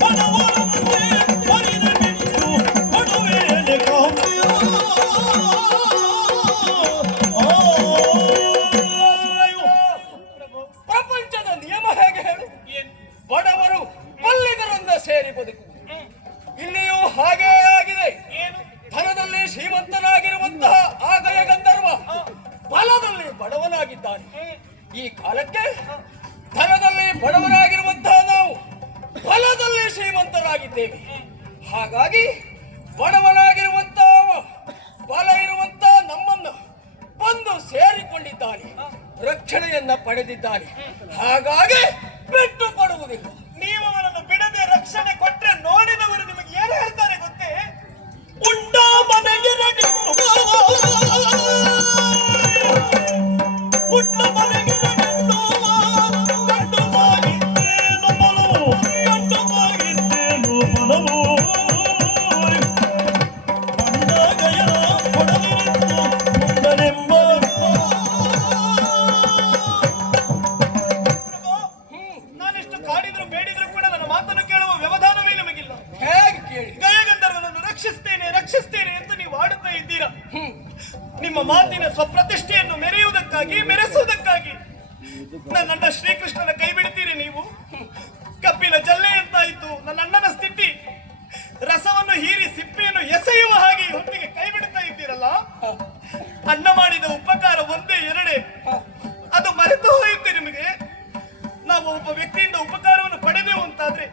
ಬಡವರು ಪ್ರಪಂಚದ ನಿಯಮ ಹೇಗೆ ಹೇಳು? ಬಡವರು ಮಲ್ಲಿಗರನ್ನ ಸೇರಿ ಬದುಕು. ಇಲ್ಲಿಯೂ ಹಾಗೇ ಆಗಿದೆ. ಧನದಲ್ಲಿ ಶ್ರೀಮಂತನಾಗಿರುವಂತಹ ಆ ಗಯಗಂಧರ್ವ ಬಲದಲ್ಲಿ ಬಡವನಾಗಿದ್ದಾನೆ. ಈ ಕಾಲಕ್ಕೆ ಧನದಲ್ಲಿ ಬಡವರಾಗಿರುವಂತಹ ನಾವು ಬಲದಲ್ಲಿ ಶ್ರೀಮಂತರಾಗಿದ್ದೇವೆ. ಹಾಗಾಗಿ ಬಡವನಾಗಿರುವಂತಹ ಬಲ ಇರುವಂತಹ ನಮ್ಮನ್ನ ಬಂದು ಸೇರಿಕೊಂಡಿದ್ದಾನೆ, ರಕ್ಷಣೆಯನ್ನ ಪಡೆದಿದ್ದಾನೆ. ಹಾಗಾಗಿ ಬಿಟ್ಟು ಕೊಡುವುದಿಲ್ಲ. ನೀವು ಅವನನ್ನು ಬಿಡದೆ ರಕ್ಷಣೆ ಕೊಟ್ರೆ ನೋಡಿದವರು ನಿಮಗೆ ಏನು ಹೇಳ್ತಾರೆ ಗೊತ್ತೇ? ಉಂಡ ಮನೆಗೆ ಉಂಡ ಮನೆಗೆ ಗಂಡು ಬಾಗಿದ್ದೇನು ಬಲವು, ಗಂಡು ಬಾಗಿದ್ದೇನು ಬಲವು. ಬಂಡಗಯ ಕೊಡಲಿತ್ತು ಮುಂದನೆಂಬ ಮೆರೆಯುವುದಕ್ಕಾಗಿ ಮೆರೆಸುವುದಕ್ಕಾಗಿ ನನ್ನಣ್ಣ ಶ್ರೀಕೃಷ್ಣನ ಕೈ ಬಿಡ್ತೀರಿ ನೀವು? ಕಬ್ಬಿನ ಜಲ್ಲೆ ಅಂತಾಯಿತು ನನ್ನ ಅಣ್ಣನ ಸ್ಥಿತಿ. ರಸವನ್ನು ಹೀರಿ ಸಿಪ್ಪೆಯನ್ನು ಎಸೆಯುವ ಹಾಗೆ ಹೊತ್ತಿಗೆ ಕೈ ಬಿಡ್ತಾ ಇದ್ದೀರಲ್ಲ. ಅಣ್ಣ ಮಾಡಿದ ಉಪಕಾರ ಒಂದೇ ಎರಡೇ, ಅದು ಮರೆತು ಹೋಯಿತೆ ನಿಮಗೆ. ನಾವು ಒಬ್ಬ ವ್ಯಕ್ತಿಯಿಂದ ಉಪಕಾರವನ್ನು ಪಡೆದೆವು ಅಂತಾದ್ರೆ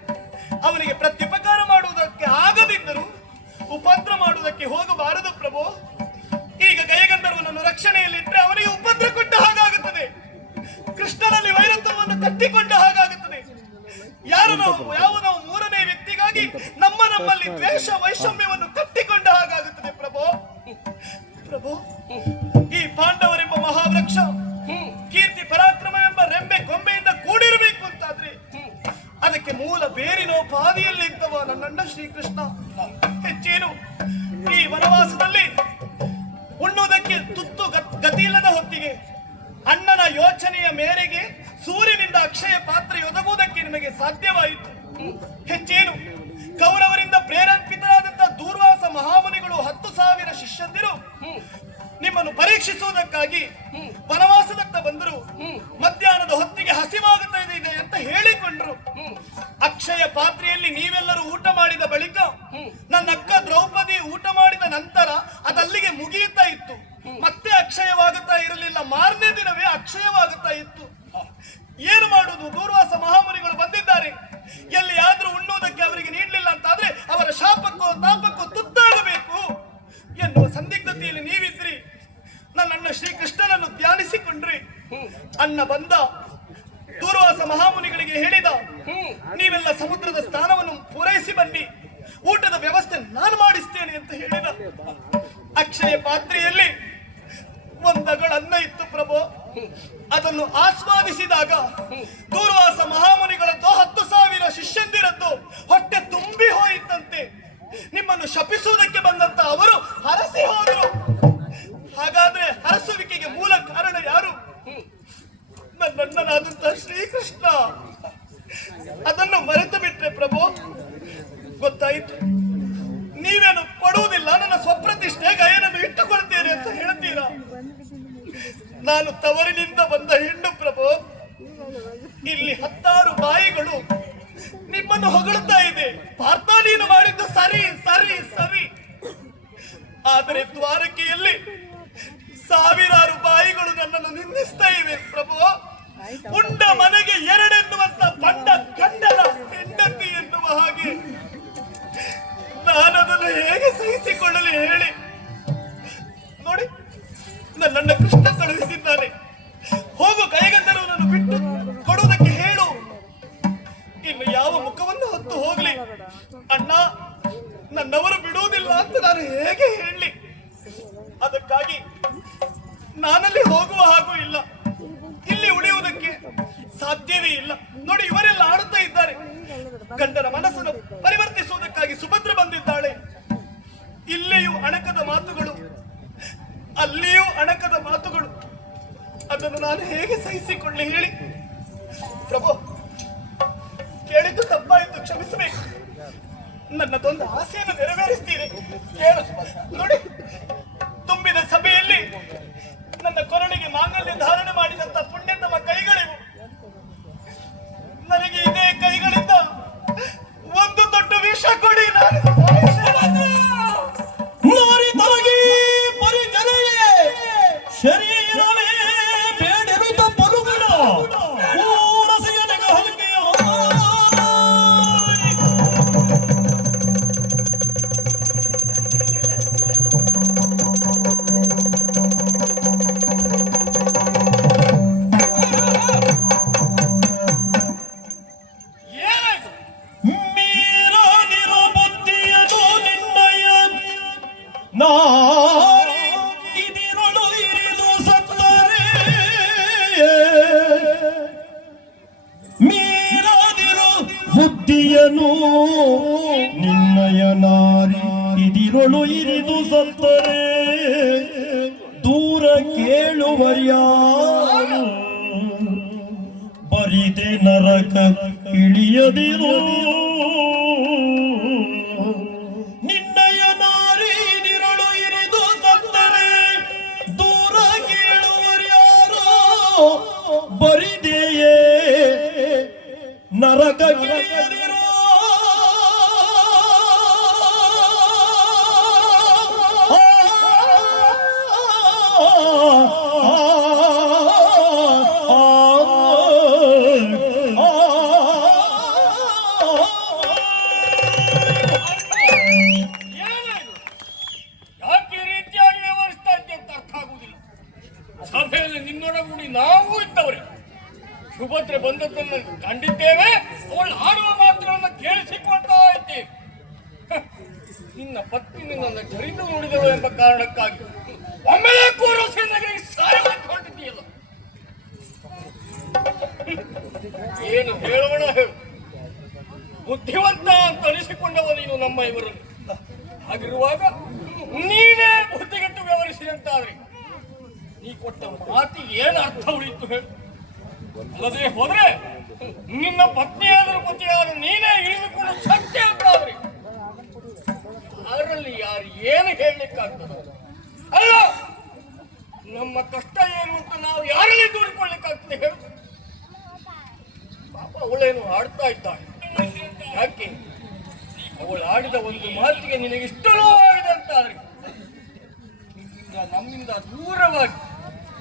ಅವನಿಗೆ ಪ್ರತ್ಯುಪಕಾರ ಮಾಡುವುದಕ್ಕೆ ಆಗದಿದ್ದರೂ ಉಪದ್ರ ಮಾಡುವುದಕ್ಕೆ ಹೋಗಬಾರದು ಪ್ರಭು. ಈಗ ಗಯಗಂಧರ್ವನನ್ನು ರಕ್ಷಣೆಯಲ್ಲಿಟ್ಟರೆ ಅವನಿಗೆ ಉಪದ್ರ ಕೊಟ್ಟ ಹಾಗಾಗುತ್ತದೆ, ಕೃಷ್ಣನಲ್ಲಿ ವೈರತ್ವವನ್ನು ಕಟ್ಟಿಕೊಂಡ ಹಾಗಾಗುತ್ತದೆ. ಯಾವುದೋ ಮೂರನೇ ವ್ಯಕ್ತಿಗಾಗಿ ನಮ್ಮಲ್ಲಿ ದ್ವೇಷ ವೈಷಮ್ಯವನ್ನು ಕಟ್ಟಿಕೊಂಡ ಹಾಗಾಗುತ್ತದೆ ಪ್ರಭು. ಪ್ರಭು, ಈ ಪಾಂಡವರೆಂಬ ಮಹಾವೃಕ್ಷ ಕೀರ್ತಿ ಪರಾಕ್ರಮವೆಂಬ ರೆಂಬೆ ಕೊಂಬೆಯಿಂದ ಕೂಡಿರಬೇಕು ಅಂತಾದ್ರೆ ಅದಕ್ಕೆ ಮೂಲ ಬೇರಿನೋಪಾದಿಯಲ್ಲಿ ಇದ್ದವ ನನ್ನಣ್ಣ ಶ್ರೀಕೃಷ್ಣ. ಹೆಚ್ಚೇನು ಈ ವನವಾಸದಲ್ಲಿ ಉಣ್ಣುವುದಕ್ಕೆ ತುತ್ತು ಗತಿಯಿಲ್ಲದ ಹೊತ್ತಿಗೆ ಅಣ್ಣನ ಯೋಚನೆಯ ಮೇರೆಗೆ ಸೂರ್ಯನಿಂದ ಅಕ್ಷಯ ಪಾತ್ರೆ ಒದಗುವುದಕ್ಕೆ ನಿಮಗೆ ಸಾಧ್ಯವಾಯಿತು. ಹೆಚ್ಚೇನು ಕೌರವರಿಂದ ಪ್ರೇರೇಪಿತರಾದಂತಹ ದೂರ್ವಾಸ ಮಹಾಮುನಿಗಳು 10,000 ಶಿಷ್ಯಂದಿರು ನಿಮ್ಮನ್ನು ಪರೀಕ್ಷಿಸುವುದಕ್ಕಾಗಿ ವನವಾಸದತ್ತ ಬಂದರು. ಮಧ್ಯಾಹ್ನದ ಹೊತ್ತಿಗೆ ಹಸಿವಾಗುತ್ತಾ ಇದೆ ಅಂತ ಹೇಳಿಕೊಂಡ್ರು. ಅಕ್ಷಯ ಪಾತ್ರೆಯಲ್ಲಿ ನೀವೆಲ್ಲರೂ ಊಟ ಮಾಡಿದ ಬಳಿಕ ನನ್ನ ಅಕ್ಕ ದ್ರೌಪದಿ ಊಟ ಮಾಡಿದ ನಂತರ ಅದಲ್ಲಿಗೆ ಮುಗಿಯುತ್ತಾ ಇತ್ತು. ಮತ್ತೆ ಅಕ್ಷಯವಾಗುತ್ತಾ ಇರಲಿಲ್ಲ, ಮಾರನೇ ದಿನವೇ ಅಕ್ಷಯವಾಗುತ್ತಾ ಇತ್ತು. ಏನು ಮಾಡುವುದು? ದೂರ್ವಾಸ ಮಹಾಮುನಿಗಳು ಬಂದಿದ್ದಾರೆ, ಎಲ್ಲಿಯಾದ್ರೂ ಉಣ್ಣುವುದಕ್ಕೆ ಅವರಿಗೆ ನೀಡಲಿಲ್ಲ ಅಂತಾದ್ರೆ ಅವರ ಶಾಪಕ್ಕೋ ತಾಪಕ್ಕೋ ತುತ್ತಾಗಬೇಕು ಎನ್ನುವ ಸಂದಿಗ್ಧತೆಯಲ್ಲಿ ನೀವಿದ್ರಿ. ನನ್ನಣ್ಣ ಶ್ರೀಕೃಷ್ಣನನ್ನು ಧ್ಯಾನಿಸಿಕೊಂಡ್ರಿ. ಅಣ್ಣ ಬಂದ ದೂರ್ವಾಸ ಮಹಾಮುನಿಗಳಿಗೆ ಹೇಳಿದ, ನೀವೆಲ್ಲ ಸಮುದ್ರದ ಸ್ಥಾನವನ್ನು ಪೂರೈಸಿ ಬನ್ನಿ, ಊಟದ ವ್ಯವಸ್ಥೆ ನಾನು ಮಾಡಿಸ್ತೇನೆ ಅಂತ ಹೇಳಿದ. ಅಕ್ಷಯ ಪಾತ್ರೆಯಲ್ಲಿ ಒಂದಗಳ ಅನ್ನ ಇತ್ತು ಪ್ರಭು. ಅದನ್ನು ಆಸ್ವಾದಿಸಿದಾಗ ದೂರ್ವಾಸ ಮಹಾಮುನಿಗಳದ್ದು 10,000 ಶಿಷ್ಯಂದಿರದ್ದು ಹೊಟ್ಟೆ ತುಂಬಿ ಹೋಯಿತಂತೆ. ನಿಮ್ಮನ್ನು ಶಪಿಸುವುದಕ್ಕೆ ಬಂದಂತ ಅವರು ಹರಸಿ ಹೋದರು. ಹಾಗಾದ್ರೆ ಹರಸುವಿಕೆಗೆ ಮೂಲ ಕಾರಣ ಯಾರು? ನನ್ನಣ್ಣನಾದಂತಹ ಶ್ರೀಕೃಷ್ಣ. ಅದನ್ನು ಮರೆತು ಬಿಟ್ರೆ ಪ್ರಭು. ಗೊತ್ತಾಯಿತು, ನೀವೇನು ಕೊಡುವುದಿಲ್ಲ, ನನ್ನ ಸ್ವಪ್ರತಿಷ್ಠೆ ಗಯನನ್ನು ಇಟ್ಟುಕೊಳ್ತೇನೆ ಅಂತ ಹೇಳ್ತೀರಾ. ನಾನು ತವರಿನಿಂದ ಬಂದ ಹೆಣ್ಣು ಪ್ರಭು. ಇಲ್ಲಿ 10 ಬಾಯಿಗಳು ನಿಮ್ಮನ್ನು ಹೊಗಳುತ್ತಾ ಇದೆ. ಪಾರ್ಥ, ನೀನು ಮಾಡಿದ್ದು ಸರಿ ಸರಿ ಸರಿ. ಆದರೆ ದ್ವಾರಕೆಯಲ್ಲಿ 1000 ಬಾಯಿಗಳು ನನ್ನನ್ನು ನಿಂದಿಸ್ತಾ ಇವೆ ಪ್ರಭು. ಉಂಡ ಮನೆಗೆ ಎರಡೆನ್ನುವಂತ ಬಂಡ ಗಂಡನ ಹೆಂಡತಿ ಎನ್ನುವ ಹಾಗೆ ನಾನದನ್ನು ಹೇಗೆ ಸಹಿಸಿಕೊಳ್ಳಲಿ ಹೇಳಿ? ನೋಡಿ, ನನ್ನಣ್ಣ ಕೃಷ್ಣ ಕಳುಹಿಸಿದ್ದಾನೆ. ಹೋಗು, ಗಯಗಂಧರ್ವನನ್ನು ಬಿಟ್ಟು ಕೊಡುವುದಕ್ಕೆ ಹೇಳು. ಇನ್ನು ಯಾವ ಮುಖವನ್ನು ಹೊತ್ತು ಹೋಗ್ಲಿ, ಅಣ್ಣ ನನ್ನವರು ಬಿಡುವುದಿಲ್ಲ ಅಂತ ನಾನು ಹೇಗೆ ಹೇಳಲಿ? ಅದಕ್ಕಾಗಿ ನಾನಲ್ಲಿ ಹೋಗುವ ಹಾಗೂ ಇಲ್ಲ, ಇಲ್ಲಿ ಉಳಿಯುವುದಕ್ಕೆ ಸಾಧ್ಯವೇ ಇಲ್ಲ. ನೋಡಿ, ಇವರೆಲ್ಲ ಆಡುತ್ತಾ ಇದ್ದಾರೆ. ಗಂಡನ ಮನಸ್ಸನ್ನು ಪರಿವರ್ತಿಸುವುದಕ್ಕಾಗಿ ಸುಭದ್ರ ಬಂದಿದ್ದಾಳೆ. ಇಲ್ಲಿಯೂ ಅಣಕದ ಮಾತುಗಳು, ಅಲ್ಲಿಯೂ ಅಣಕದ ಮಾತುಗಳು. ಅದನ್ನು ನಾನು ಹೇಗೆ ಸಹಿಸಿಕೊಳ್ಳಿ ಹೇಳಿ? ಪ್ರಭು, ಕೇಳಿದ್ದು ತಪ್ಪಾಯಿತು, ಕ್ಷಮಿಸಬೇಕು. ನನ್ನದೊಂದು ಆಸೆಯನ್ನು ನೆರವೇರಿಸ್ತೀರಿ? ಕೇಳು. ನೋಡಿ, ತುಂಬಿದ ಸಭೆಯಲ್ಲಿ ನನ್ನ ಕೊರಳಿಗೆ ಮಾಂಗಲ್ಯ ಧಾರಣೆ ಮಾಡಿದಂತ ಪುಣ್ಯತಮ ಕೈಗಳಿವು. ನನಗೆ ಇದೇ ಕೈಗಳಿಂದ ಒಂದು ದೊಡ್ಡ ವಿಷ ಕೊಡಿ, ನಾನು ಶರೀರವೇ ಬೇಡಿರುತ್ತ ಪರುಗಳ ಊರಸೆಯನೆಗೆ ಹೊಲಿಕೆಯ ಮೀರಾದಿರೋ ಬುದ್ಧಿಯದು ನಿನ್ನಯ ಇದಿರಳು ಇರಿದು ಸತ್ತರೆ ಮೀರಾದಿರೋ ಬುದ್ಧಿಯನು ನಿನ್ನಯ ನಾರಿ ಇದಿರಳು ಇರಿದು ಸತ್ತರೆ ದೂರ ಕೇಳುವರ್ಯಾರು ಬರಿದೆ ನರಕ ಇಳಿಯದಿರು ನಿನ್ನಯ ನಾರಿ ಇದಿರಳು ಇರಿದು ಸತ್ತರೆ ದೂರ ಕೇಳುವರ್ಯಾರು ಬರಿದೆಯೇ ನರಕಗಿಳಿಯದಿರೋ ಯಾಕೆ ಈ ರೀತಿಯಾಗಿ ವ್ಯವಹರಿಸ್ತಾ ಇದ್ದೆ ಅಂತ ಅರ್ಥ ಆಗುವುದಿಲ್ಲ. ಸಭೆಯಲ್ಲಿ ನಿನ್ನೊಡಗೂಡಿ ನಾವು ಇದ್ದವರೇ. ಸುಭದ್ರೆ ಬಂದದ್ದನ್ನು ಕಂಡಿದ್ದೇವೆ. ಅವಳು ಆಡುವ ಮಾತುಗಳನ್ನು ಕೇಳಿಸಿಕೊಳ್ತಾ ಇದ್ದೇವೆ. ನಿನ್ನ ಪತ್ನಿ ನಿನ್ನನ್ನು ಜರಿದು ನೋಡಿದಳು ಎಂಬ ಕಾರಣಕ್ಕಾಗಿ ಒಮ್ಮೆಲೆ ಕೂರೋಸಿನಲ್ಲಿ ಸಾಯಬೇಕು ಹೊರಟಿದ್ದೀಯಲ್ಲ. ಏನು ಹೇಳೋಣ ಹೇಳು. ಬುದ್ಧಿವಂತ ಅಂತ ಅನಿಸಿಕೊಂಡವ ನೀನು ನಮ್ಮ ಇವರನ್ನು. ಹಾಗಿರುವಾಗ ನೀನೇ ಬುದ್ಧಿಗೆಟ್ಟು ವ್ಯವಹರಿಸಿದಂತಾದ್ರೆ ನೀ ಕೊಟ್ಟ ಮಾತಿಗೆ ಏನು ಅರ್ಥ ಉಳಿಯಿತು ಹೇಳು. ಅಲ್ಲದೆ ಹೋದ್ರೆ ನಿನ್ನ ಪತ್ನಿಯಾದರೂ ಪತಿಯಾದರೂ ನೀನೇ ಇಳಿದುಕೊಂಡು ಸತ್ಯ ಅಂತಾದ್ರೆ ಅದರಲ್ಲಿ ಯಾರು ಏನು ಹೇಳಲಿಕ್ಕಾಗ್ತದ? ಅಲ್ಲ, ನಮ್ಮ ಕಷ್ಟ ಏನು ಅಂತ ನಾವು ಯಾರಲ್ಲಿ ದೂರಿಕೊಳ್ಳಿಕ್ಕಾಗ್ತದೆ ಹೇಳು. ಪಾಪ ಅವಳೇನು ಆಡ್ತಾ ಇದ್ದಾಳೆ. ಯಾಕೆ ಅವಳು ಆಡಿದ ಒಂದು ಮಾತಿಗೆ ನಿನಗೆ ಇಷ್ಟು ನೋವಾಗಿದೆ ಅಂತಾದ್ರೆ ನಮ್ಮಿಂದ ದೂರವಾಗಿ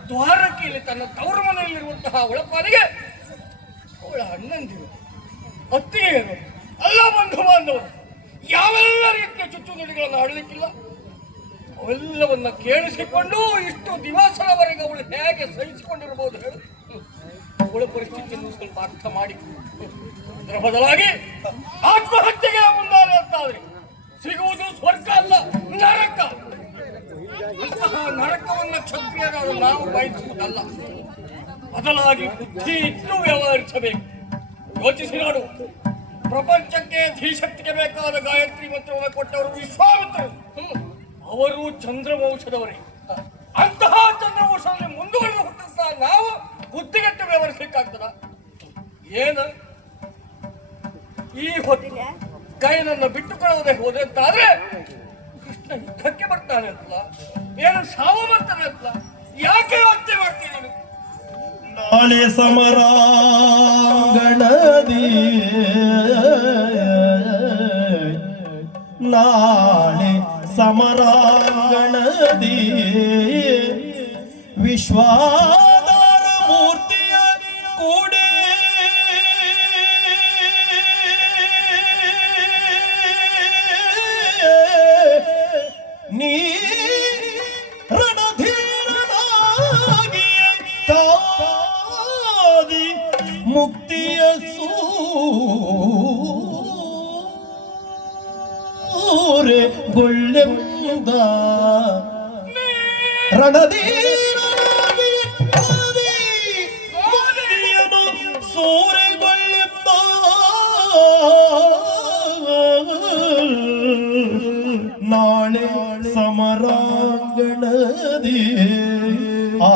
ದ್ವಾರಕೆಯಲ್ಲಿ ತನ್ನ ತವರು ಮನೆಯಲ್ಲಿರುವಂತಹ ಅವಳ ಪಾಲಿಗೆ ಅವಳ ಅಣ್ಣಂದಿರು, ಅತ್ತಿಗೆಯರು, ಅಲ್ಲ ಬಂಧು ಬಾಂಧವರು ಯಾವೆಲ್ಲ ರೀತಿಯ ಚುಚ್ಚುನುಡಿಗಳನ್ನು ಆಡಲಿಕ್ಕಿಲ್ಲ. ಅವೆಲ್ಲವನ್ನ ಕೇಳಿಸಿಕೊಂಡು ಇಷ್ಟು ದಿವಸದವರೆಗೆ ಅವಳು ಹೇಗೆ ಸಹಿಸಿಕೊಂಡಿರಬಹುದು ಹೇಳು. ಅವಳ ಪರಿಸ್ಥಿತಿಯನ್ನು ಸ್ವಲ್ಪ ಅರ್ಥ ಮಾಡಿ ಅದರ ಬದಲಾಗಿ ಆತ್ಮಹತ್ಯೆಗೆ ಮುಂದಾದ ಅಂತಾದ್ರೆ ಸಿಗುವುದು ಸ್ವರ್ಗ ಅಲ್ಲ, ನರಕ. ಅಂತಹ ನರಕವನ್ನ ಕ್ಷತ್ರಿಯರಾದ ನಾವು ಬಯಸುವುದಲ್ಲ. ಬದಲಾಗಿ ಬುದ್ಧಿ ಇಟ್ಟು ವ್ಯವಹರಿಸಬೇಕು. ಯೋಚಿಸಿ ನೋಡು. ಪ್ರಪಂಚಕ್ಕೆ ಧೀಶಕ್ತಿಗೆ ಬೇಕಾದ ಗಾಯತ್ರಿ ಮಂತ್ರವನ್ನು ಕೊಟ್ಟವರು ವಿಶ್ವಾಮಿತ್ರರು. ಅವರು ಚಂದ್ರವಂಶದವರೇ. ಅಂತಹ ಚಂದ್ರವಂಶದಲ್ಲಿ ಮುಂದುವರೆದು ಹುಟ್ಟುತ್ತಾ ನಾವು ಬುದ್ಧಿಗೆಟ್ಟು ವ್ಯವಹರಿಸಲಿಕ್ಕಾಗ್ತದ? ಏನು ಈ ಹೊತ್ತಿನ ಗಾಯನನ್ನು ಬಿಟ್ಟುಕೊಳ್ಳದೆ ಹೋದೆ ಅಂತಾದ್ರೆ ಕೃಷ್ಣ ಯುದ್ಧಕ್ಕೆ ಬರ್ತಾನೆ ಅಂತಲ್ಲ, ಏನು ಸಾವು ಬರ್ತಾನೆ ಅಂತಲ್ಲ. ಯಾಕೆ ಯೋಚನೆ ಮಾಡ್ತೀನಿ ನೀನು? ನಾಳೆ ಸಮರಾಂಗಣದಿ ನಾಳೆ ಸಮರಾಂಗಣದಿ ವಿಶ್ವಾಧಾರ ಮೂರ್ತಿಯ ಕೂಡಿ ನೀ ರಣಧೀರನಾಗಿಯ ಕಾದಿ ಮುಕ್ತಿಯ ಸೂರೆ ಗೊಳ್ಳೆಂದ ರಣಧೀರನಾಗಿಯ ಕಾದಿ ಮುಕ್ತಿಯನು ಸೂರೆಗೊಳ್ಳೆಂದ ನಾಳೆ ಸಮರಾಂಗಣದಿ ಆ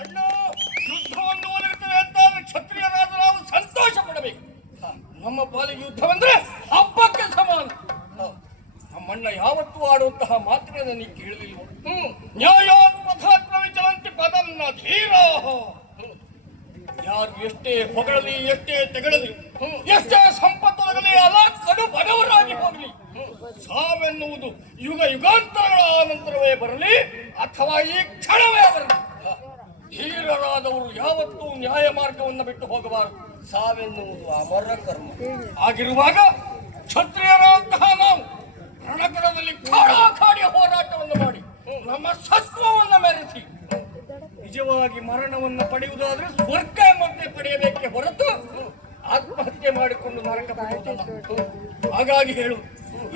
ಅಣ್ಣ, ಯುದ್ಧವನ್ನು ಒದಗುತ್ತದೆ ಅಂತಾದ್ರೆ ಕ್ಷತ್ರಿಯರಾದ ನಾವು ಸಂತೋಷ ಪಡಬೇಕು. ನಮ್ಮ ಪಾಲಿಗೆ ಯುದ್ಧವೆಂದ್ರೆ ಹಬ್ಬಕ್ಕೆ ಸಮಾನ. ನಮ್ಮಣ್ಣ ಯಾವತ್ತೂ ಆಡುವಂತಹ ಮಾತುಗಳನ್ನು ನೀ ಕೇಳಲಿಲ್ಲ. ನ್ಯಾಯೋತ್ಪಥಾತ್ಮವಿಚಲಂತಿ ಪದನ್ನ ಧೀರ. ಯಾರು ಎಷ್ಟೇ ಹೊಗಳಲಿ, ಎಷ್ಟೇ ತೆಗಳಲಿ, ಎಷ್ಟೇ ಸಂಪತ್ತೊಳಗಲಿ, ಅಲ್ಲ ಕಡು ಬಡವರಾಗಿ ಹೋಗಲಿ, ಸಾವೆನ್ನುವುದು ಯುಗ ಯುಗಾಂತರಗಳ ನಂತರವೇ ಬರಲಿ ಅಥವಾ ಈ ಕ್ಷಣವೇ ಬರಲಿ, ಧೀರರಾದವರು ಯಾವತ್ತೂ ನ್ಯಾಯ ಮಾರ್ಗವನ್ನು ಬಿಟ್ಟು ಹೋಗಬಾರದು. ಸಾವೆನ್ನುವುದು ಅಮರ ಕರ್ಮ. ಆಗಿರುವಾಗ ಕ್ಷತ್ರಿಯರಾದಂತಹ ನಾವು ರಣಕಣದಲ್ಲಿ ಕಾಡಿಯ ಹೋರಾಟವನ್ನು ಮಾಡಿ ನಮ್ಮ ಸತ್ವವನ್ನು ಮೆರೆಸಿ ನಿಜವಾಗಿ ಮರಣವನ್ನು ಪಡೆಯುವುದಾದ್ರೆ ಸ್ವರ್ಗ ಮತ್ತೆ ಪಡೆಯಬೇಕೆ ಹೊರತು ಆತ್ಮಹತ್ಯೆ ಮಾಡಿಕೊಂಡು ನರಕ ಪಡೆಯುವುದಲ್ಲ. ಹಾಗಾಗಿ ಹೇಳು,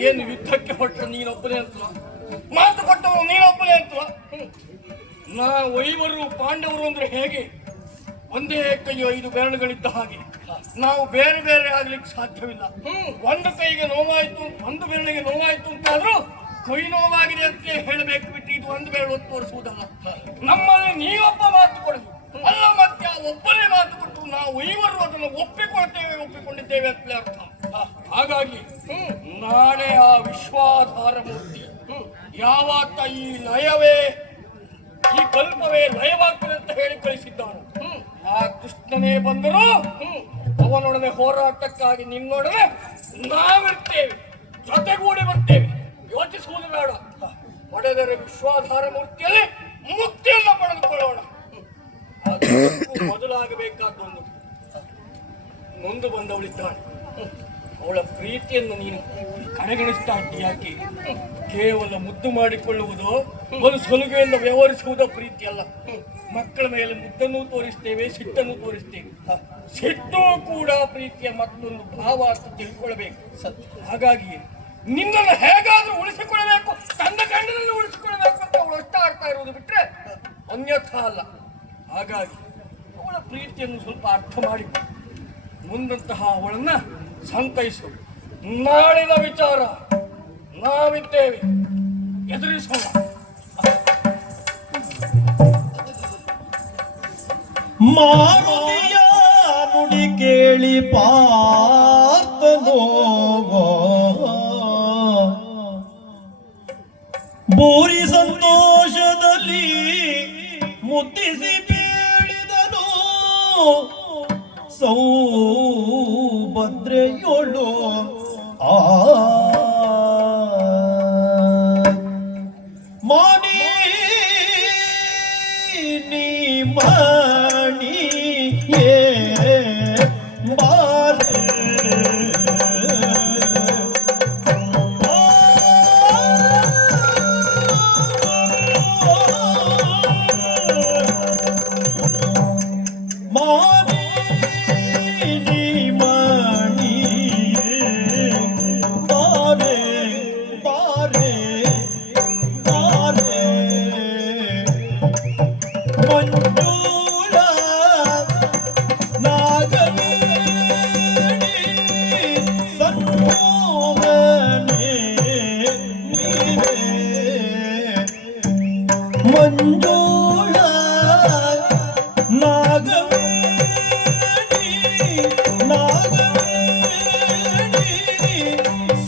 ಏನು ಯುದ್ಧಕ್ಕೆ ಹೊರಟ ನೀನೊಬ್ಬನೇ ಅಂತಲ್ಲ, ಮಾತು ಕೊಟ್ಟವರು ನೀನೊಬ್ಬನೇ ಅಂತಲ್ಲ. ನಾವು ಐವರು ಪಾಂಡವರು ಅಂದ್ರೆ ಹೇಗೆ? ಒಂದೇ ಕೈಯ 5 ಬೆರಳುಗಳಿದ್ದ ಹಾಗೆ ನಾವು ಬೇರೆ ಬೇರೆ ಆಗ್ಲಿಕ್ಕೆ ಸಾಧ್ಯವಿಲ್ಲ. ಒಂದು ಕೈಗೆ ನೋವಾಯ್ತು, ಒಂದು ಬೆರಳಿಗೆ ನೋವಾಯ್ತು ಅಂತಾದ್ರೂ ಕೈ ನೋವಾಗಿದೆ ಅಂತ ಹೇಳಬೇಕು ಬಿಟ್ಟು ಇದು ಒಂದು ಬೆರಳು ತೋರಿಸುವುದಲ್ಲ. ನಮ್ಮಲ್ಲಿ ನೀವೊಬ್ಬ ಮಾತು ಕೊಡಲಿ, ಅಲ್ಲ ಮತ್ತೆ ಒಬ್ಬನೇ ನಾವು ಈವರು ಅದನ್ನು ಒಪ್ಪಿಕೊಂಡಿದ್ದೇವೆ ಅಂತಲೇ ಅರ್ಥ. ಹಾಗಾಗಿ ನಾಳೆ ಆ ವಿಶ್ವಾಧಾರ ಮೂರ್ತಿ ಯಾವತ್ತ ಈ ಲಯವೇ ಈ ಕಲ್ಪವೇ ಲಯವಾಗ್ತದೆ ಅಂತ ಹೇಳಿ ಕಳಿಸಿದ್ದಾನು. ಆ ಕೃಷ್ಣನೇ ಬಂದರೂ ಅವನೊಡನೆ ಹೋರಾಟಕ್ಕಾಗಿ ನಿನ್ನೊಡನೆ ನಾವಿರ್ತೇವೆ, ಜೊತೆಗೂಡಿ ಬರ್ತೇವೆ. ಯೋಚಿಸುವುದು ಬೇಡ. ಪಡೆದರೆ ವಿಶ್ವಾಧಾರ ಮೂರ್ತಿಯಲ್ಲಿ ಮುಕ್ತಿಯನ್ನು ಪಡೆದುಕೊಳ್ಳೋಣ. ಅದಕ್ಕೂ ಮೊದಲಾಗಬೇಕಾದೊಂದು ನೊಂದು ಬಂದವಳಿದ್ದಾಳೆ. ಅವಳ ಪ್ರೀತಿಯನ್ನು ನೀನು ಕಡೆಗಣಿಸ್ತಾ ಇದ್ದೀಯ. ಯಾಕೆ? ಕೇವಲ ಮುದ್ದು ಮಾಡಿಕೊಳ್ಳುವುದು, ಒಂದು ಸಲುಗೆಯಿಂದ ವ್ಯವಹರಿಸುವುದ ಪ್ರೀತಿ ಅಲ್ಲ. ಮಕ್ಕಳ ಮೇಲೆ ಮುದ್ದನ್ನು ತೋರಿಸ್ತೇವೆ, ಸಿಟ್ಟನ್ನು ತೋರಿಸ್ತೇವೆ. ಸಿಟ್ಟು ಕೂಡ ಪ್ರೀತಿಯ ಮತ್ತೊಂದು ಭಾವ ಅಂತ ತಿಳ್ಕೊಳ್ಬೇಕು. ಹಾಗಾಗಿ ನಿನ್ನನ್ನು ಹೇಗಾದ್ರೂ ಉಳಿಸಿಕೊಳ್ಳಬೇಕು, ತಂದ ಗಂಡನನ್ನು ಉಳಿಸಿಕೊಳ್ಳಬೇಕು ಅಂತ ಅವಳು ಅಷ್ಟ ಆಡ್ತಾ ಇರುವುದು ಬಿಟ್ರೆ ಅನ್ಯಥಾ ಅಲ್ಲ. ಹಾಗಾಗಿ ಅವಳ ಪ್ರೀತಿಯನ್ನು ಸ್ವಲ್ಪ ಅರ್ಥ ಮಾಡಿ ಮುಂದಂತಹ ಅವಳನ್ನ ಸಂತೈಸು. ನಾಳಿನ ವಿಚಾರ ನಾವಿದ್ದೇವೆ, ಎದುರಿಸೋಣ. ಮಾರುತಿಯ ನುಡಿ ಕೇಳಿ ಪಾರ್ಥನೋ ಬೋರಿ ಸಂತೋಷದಲ್ಲಿ ಮುದ್ದಿಸಿ ಬೇಡಿದನು. ಸೌಭದ್ರೆಯೋಳು ಮಾನಿ ನೀ ಮಣಿ ಬಾರೆ ಮಂಜೂಳ ನಾಗವೇಣಿ ನಾಗವೇಣಿ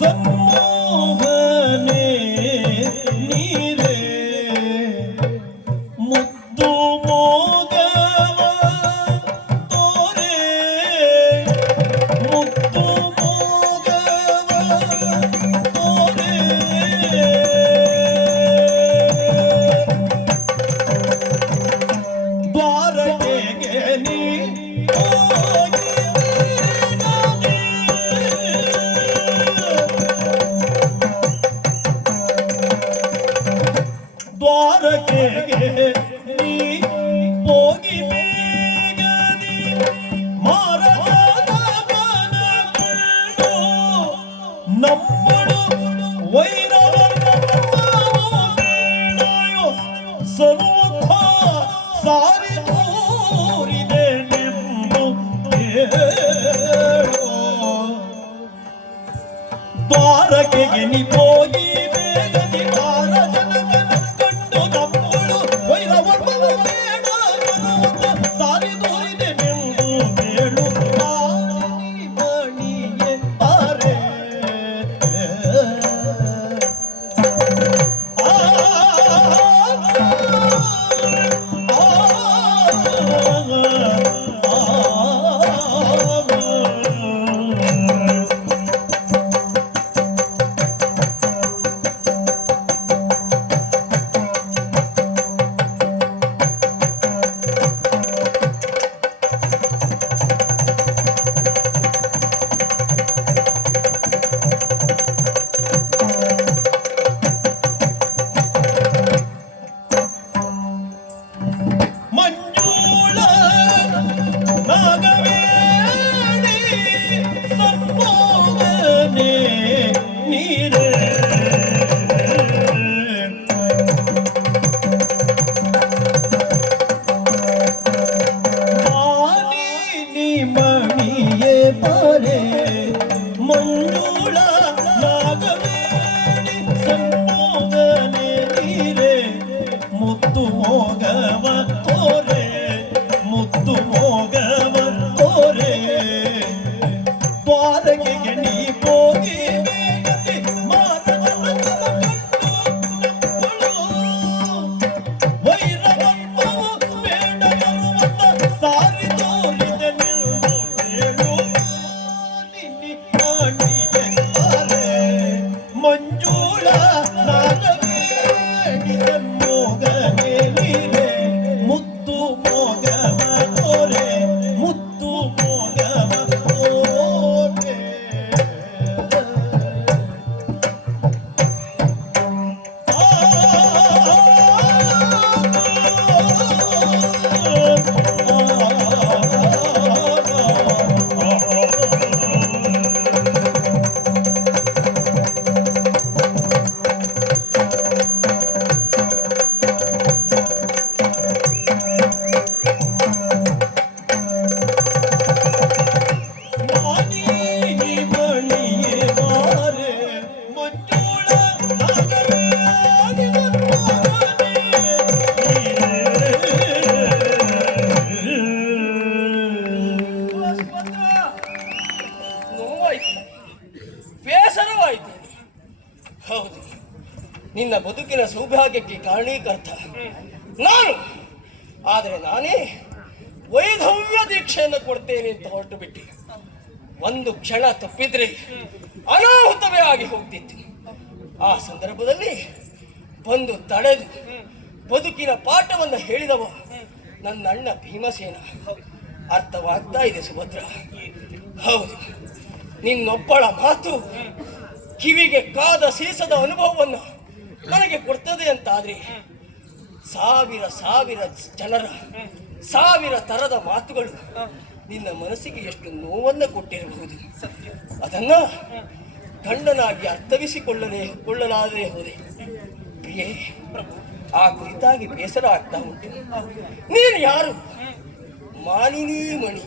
ಸಮ್ಮೋಹನೆ ನೀರೇ ಮುದ್ದು ಮೋಗವ ತೋರೆ ಮುದ್ದು ಮೋಗವ ತೋರೆ ದ್ವಾರಕೆಗೆ ನೀ ಹೋಗಿ ದ್ವಾರಕೆಗೆ ನೀ ಹೋಗಿ ಬೇಗನೆ ಮಾರನಾದ ಮನಗೊಂಡು ನಮ್ಮಳು ವೈರವನ್ನು ಬೇಡಯೋ ಸರ್ವಥ ಸಾರಿ ತೋರಿದೆ ನಿಂಬು ದ್ವಾರಕೆಗೆ ನೀ ಹೋಗಿ ಬೇಗನೆ ಮಾರ ಜನಗನ ಕಂಡು ನಮ್ಮಳು ವೈರವನ್ನು ಬೇಡ ಸಾರಿ ತೋರಿದೆ ನಿಂಬು ಬೇಳು ಮಾರಿ ಮಣಿಯೇ ಬಾರೆ ಮಂಜೂಳ ನಾಗವೇಣಿ ಸಮ್ಮೋಹನೆ ನೀರೇ ಮಾನಿ ನೀ ಮಣಿಯೇ ಬಾರೆ ಮಂಜೂಳ ನಾಗವೇಣಿ ಸಮ್ಮೋಹನೆ ನೀರೇ ಮುತ್ತು ಮೋಗವ ತೋರೆ ಮುತ್ತು ಮೋಗವ ತೋರೆ ನಿನ್ನ ಬದುಕಿನ ಸೌಭಾಗ್ಯಕ್ಕೆ ಕಾರಣೀಕರ್ತ ನಾನು. ಆದರೆ ನಾನೇ ವೈಧವ್ಯ ದೀಕ್ಷೆಯನ್ನು ಕೊಡ್ತೇನೆ ಅಂತ ಹೊರಟು ಬಿಟ್ಟು ಒಂದು ಕ್ಷಣ ತಪ್ಪಿದ್ರೆ ಅನಾಹುತವೇ ಆಗಿ ಹೋಗ್ತಿತ್ತು. ಆ ಸಂದರ್ಭದಲ್ಲಿ ಬಂದು ತಡೆದು ಬದುಕಿನ ಪಾಠವನ್ನು ಹೇಳಿದವ ನನ್ನ ಅಣ್ಣ ಭೀಮಸೇನ. ಅರ್ಥವಾಗ್ತಾ ಇದೆ ಸುಭದ್ರ. ಹೌದು, ನಿನ್ನೊಬ್ಬಳ ಮಾತು ಕಿವಿಗೆ ಕಾದ ಸೀಸದ ಅನುಭವವನ್ನು ನನಗೆ ಕೊಡ್ತದೆ ಅಂತಾದ್ರೆ ಸಾವಿರ ಸಾವಿರ ಜನರ ಸಾವಿರ ತರದ ಮಾತುಗಳು ನಿನ್ನ ಮನಸ್ಸಿಗೆ ಎಷ್ಟು ನೋವನ್ನು ಕೊಟ್ಟಿರಬಹುದು. ಅದನ್ನ ಗಂಡನಾಗಿ ಕೊಳ್ಳಲಾದರೆ ಹೋದೆ ಪ್ರಿಯೇ. ಆ ಕುರಿತಾಗಿ ಬೇಸರ ಆಗ್ತಾ ಉಂಟು. ನೀನು ಯಾರು? ಮಾನಿನಿ ಮಣಿ.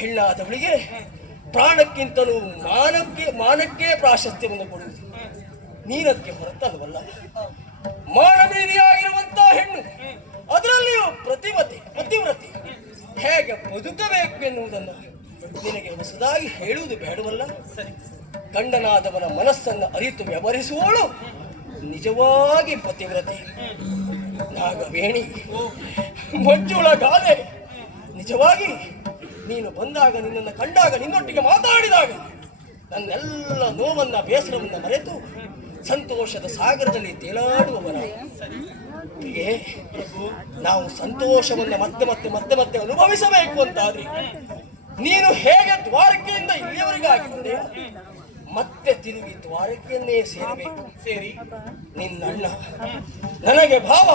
ಹೆಣ್ಣಾದವಳಿಗೆ ಪ್ರಾಣಕ್ಕಿಂತಲೂ ಮಾನಕ್ಕೆ ಪ್ರಾಶಸ್ತ್ಯವನ್ನು ಕೊಡುವುದು. ನೀನದಕ್ಕೆ ಹೊರತಲ್ವಲ್ಲ. ಮಾನವೀಯವಾಗಿರುವಂತ ಹೆಣ್ಣು, ಅದರಲ್ಲಿಯೂ ಪತಿವ್ರತೆ ಹೇಗೆ ಬದುಕಬೇಕು ಎನ್ನುವುದನ್ನು ನಿನಗೆ ಹೊಸದಾಗಿ ಹೇಳುವುದು ಬೇಡವಲ್ಲ. ಗಂಡನಾದವನ ಮನಸ್ಸನ್ನು ಅರಿತು ವ್ಯವಹರಿಸುವವಳು ನಿಜವಾಗಿ ಪತಿವ್ರತೆ. ನಾಗವೇಣಿ, ಮಂಜುಳ ಗಾದೆ, ನಿಜವಾಗಿ ನೀನು ಬಂದಾಗ, ನಿನ್ನನ್ನು ಕಂಡಾಗ, ನಿನ್ನೊಟ್ಟಿಗೆ ಮಾತಾಡಿದಾಗ ನನ್ನೆಲ್ಲ ನೋವನ್ನ ಬೇಸರವನ್ನು ಮರೆತು ಸಂತೋಷದ ಸಾಗರದಲ್ಲಿ ತೇಲಾಡುವವನ. ನಾವು ಸಂತೋಷವನ್ನು ಮತ್ತೆ ಮತ್ತೆ ಮತ್ತೆ ಮತ್ತೆ ಅನುಭವಿಸಬೇಕು ಅಂತಾದ್ರೆ ನೀನು ಹೇಗೆ ದ್ವಾರಕೆಯಿಂದ ಇಲ್ಲಿಯವರೆಗೆ ಆಗಿದ್ದೆ, ಮತ್ತೆ ತಿರುಗಿ ದ್ವಾರಕೆಯನ್ನೇ ಸೇರಬೇಕು. ಸೇರಿ ನಿನ್ನಣ್ಣ ನನಗೆ ಭಾವ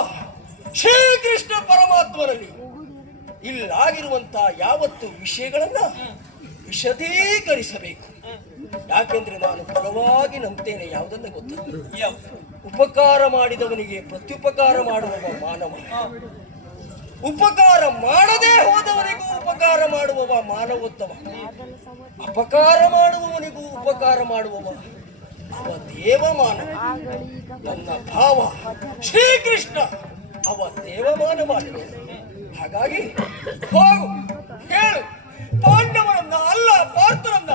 ಶ್ರೀಕೃಷ್ಣ ಪರಮಾತ್ಮನಲ್ಲಿ ಇಲ್ಲಾಗಿರುವಂತಹ ಯಾವತ್ತು ವಿಷಯಗಳನ್ನ ವಿಶದೀಕರಿಸಬೇಕು. ಯಾಕೆಂದ್ರೆ ನಾನು ಬಲವಾಗಿ ನಂಬ್ತೇನೆ ಯಾವುದನ್ನ ಗೊತ್ತು, ಉಪಕಾರ ಮಾಡಿದವನಿಗೆ ಪ್ರತ್ಯುಪಕಾರ ಮಾಡುವವ ಮಾನವ, ಉಪಕಾರ ಮಾಡದೇ ಹೋದವನಿಗೂ ಉಪಕಾರ ಮಾಡುವವ ಮಾನವೋತ್ತಮ, ಅಪಕಾರ ಮಾಡುವವನಿಗೂ ಉಪಕಾರ ಮಾಡುವವ ಅವ ದೇವಮಾನವ. ನನ್ನ ಭಾವ ಶ್ರೀಕೃಷ್ಣ ಅವ ದೇವಮಾನ ಮಾಡುವ. ಹಾಗಾಗಿ ಹೋಗು, ಹೇಳು, ಪಾಂಡವರನ್ನ ಅಲ್ಲ ಪಾರ್ಥರನ್ನ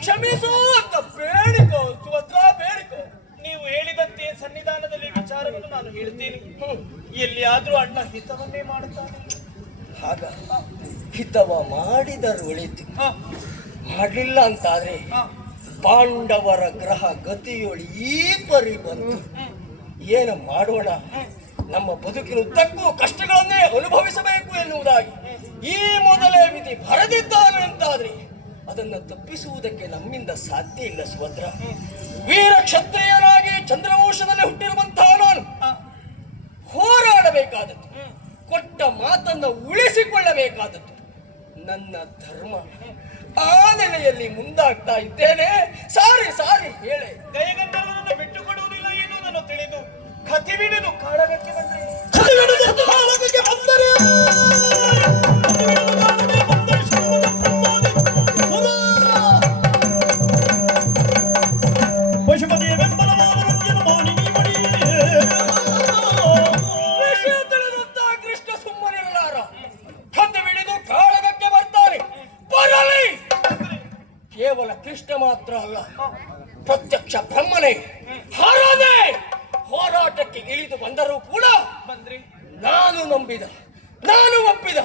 ಕ್ಷಮಿಸು ಅಂತ ಬೇಡಿಕೋ ಸುಭದ್ರ, ಬೇಡಿಕೋ. ನೀವು ಹೇಳಿದಂತೆ ಸನ್ನಿಧಾನದಲ್ಲಿ ವಿಚಾರವನ್ನು ನಾನು ಹೇಳ್ತೇನೆ. ಎಲ್ಲಿಯಾದ್ರೂ ಅಣ್ಣ ಹಿತವನ್ನೇ ಮಾಡುತ್ತಾನೆ. ಹಾಗ ಹಿತವ ಮಾಡಿದರು ಒಳಿತು, ಮಾಡಲಿಲ್ಲ ಅಂತಾದ್ರೆ ಪಾಂಡವರ ಗ್ರಹ ಗತಿಯೊಳಿ ಈ ಪರಿ ಬಂತು. ಏನು ಮಾಡೋಣ, ನಮ್ಮ ಬದುಕಿನ ಉದ್ದಕ್ಕೂ ಕಷ್ಟಗಳನ್ನೇ ಅನುಭವಿಸಬೇಕು ಎನ್ನುವುದಾಗಿ ಈ ಮೊದಲೇ ವಿಧಿ ಬರೆದಿದ್ದಾನೆ ಅಂತಾದ್ರೆ ಅದನ್ನು ತಪ್ಪಿಸುವುದಕ್ಕೆ ನಮ್ಮಿಂದ ಸಾಧ್ಯ ಇಲ್ಲ ಸುಭದ್ರ. ವೀರ ಕ್ಷತ್ರಿಯನಾಗಿ ಚಂದ್ರವಂಶದಲ್ಲಿ ಹುಟ್ಟಿರುವಂತಹ ನಾನು ಹೋರಾಡಬೇಕಾದದ್ದು, ಕೊಟ್ಟ ಮಾತನ್ನು ಉಳಿಸಿಕೊಳ್ಳಬೇಕಾದದ್ದು ನನ್ನ ಧರ್ಮ. ಆ ನೆಲೆಯಲ್ಲಿ ಮುಂದಾಗ್ತಾ ಇದ್ದೇನೆ. ಸಾರಿ ಸಾರಿ ಹೇಳೆ. ಗಯಗಂಧರ್ವನನ್ನು ಬಿಟ್ಟು ಕೊಡುವುದಿಲ್ಲ ಎನ್ನುವುದನ್ನು ತಿಳಿದು ಕತಿ ಬಿಡಿದು ಕಾಳಗಕ್ಕೆ ಬಂದರೆ ಪಶುಪತಿಯ ಬೆಂಬಲವಾದ ಮಾನಿನಿ ಮಣಿ. ವಿಷಯ ತಿಳಿದಂತ ಕೃಷ್ಣ ಸುಮ್ಮನಿರಲಾರ. ಕತ್ತು ಬಿಡಿದು ಕಾಳಗಕ್ಕೆ ಬರ್ತಾರೆ. ಬರಲಿ. ಕೇವಲ ಕೃಷ್ಣ ಮಾತ್ರ ಅಲ್ಲ, ಪ್ರತ್ಯಕ್ಷ ಬ್ರಹ್ಮನೇ ಹರದೆ ಹೋರಾಟಕ್ಕೆ ಇಳಿದು ಬಂದರೂ ಕೂಡ ನಾನು ನಂಬಿದ, ನಾನು ಒಪ್ಪಿದ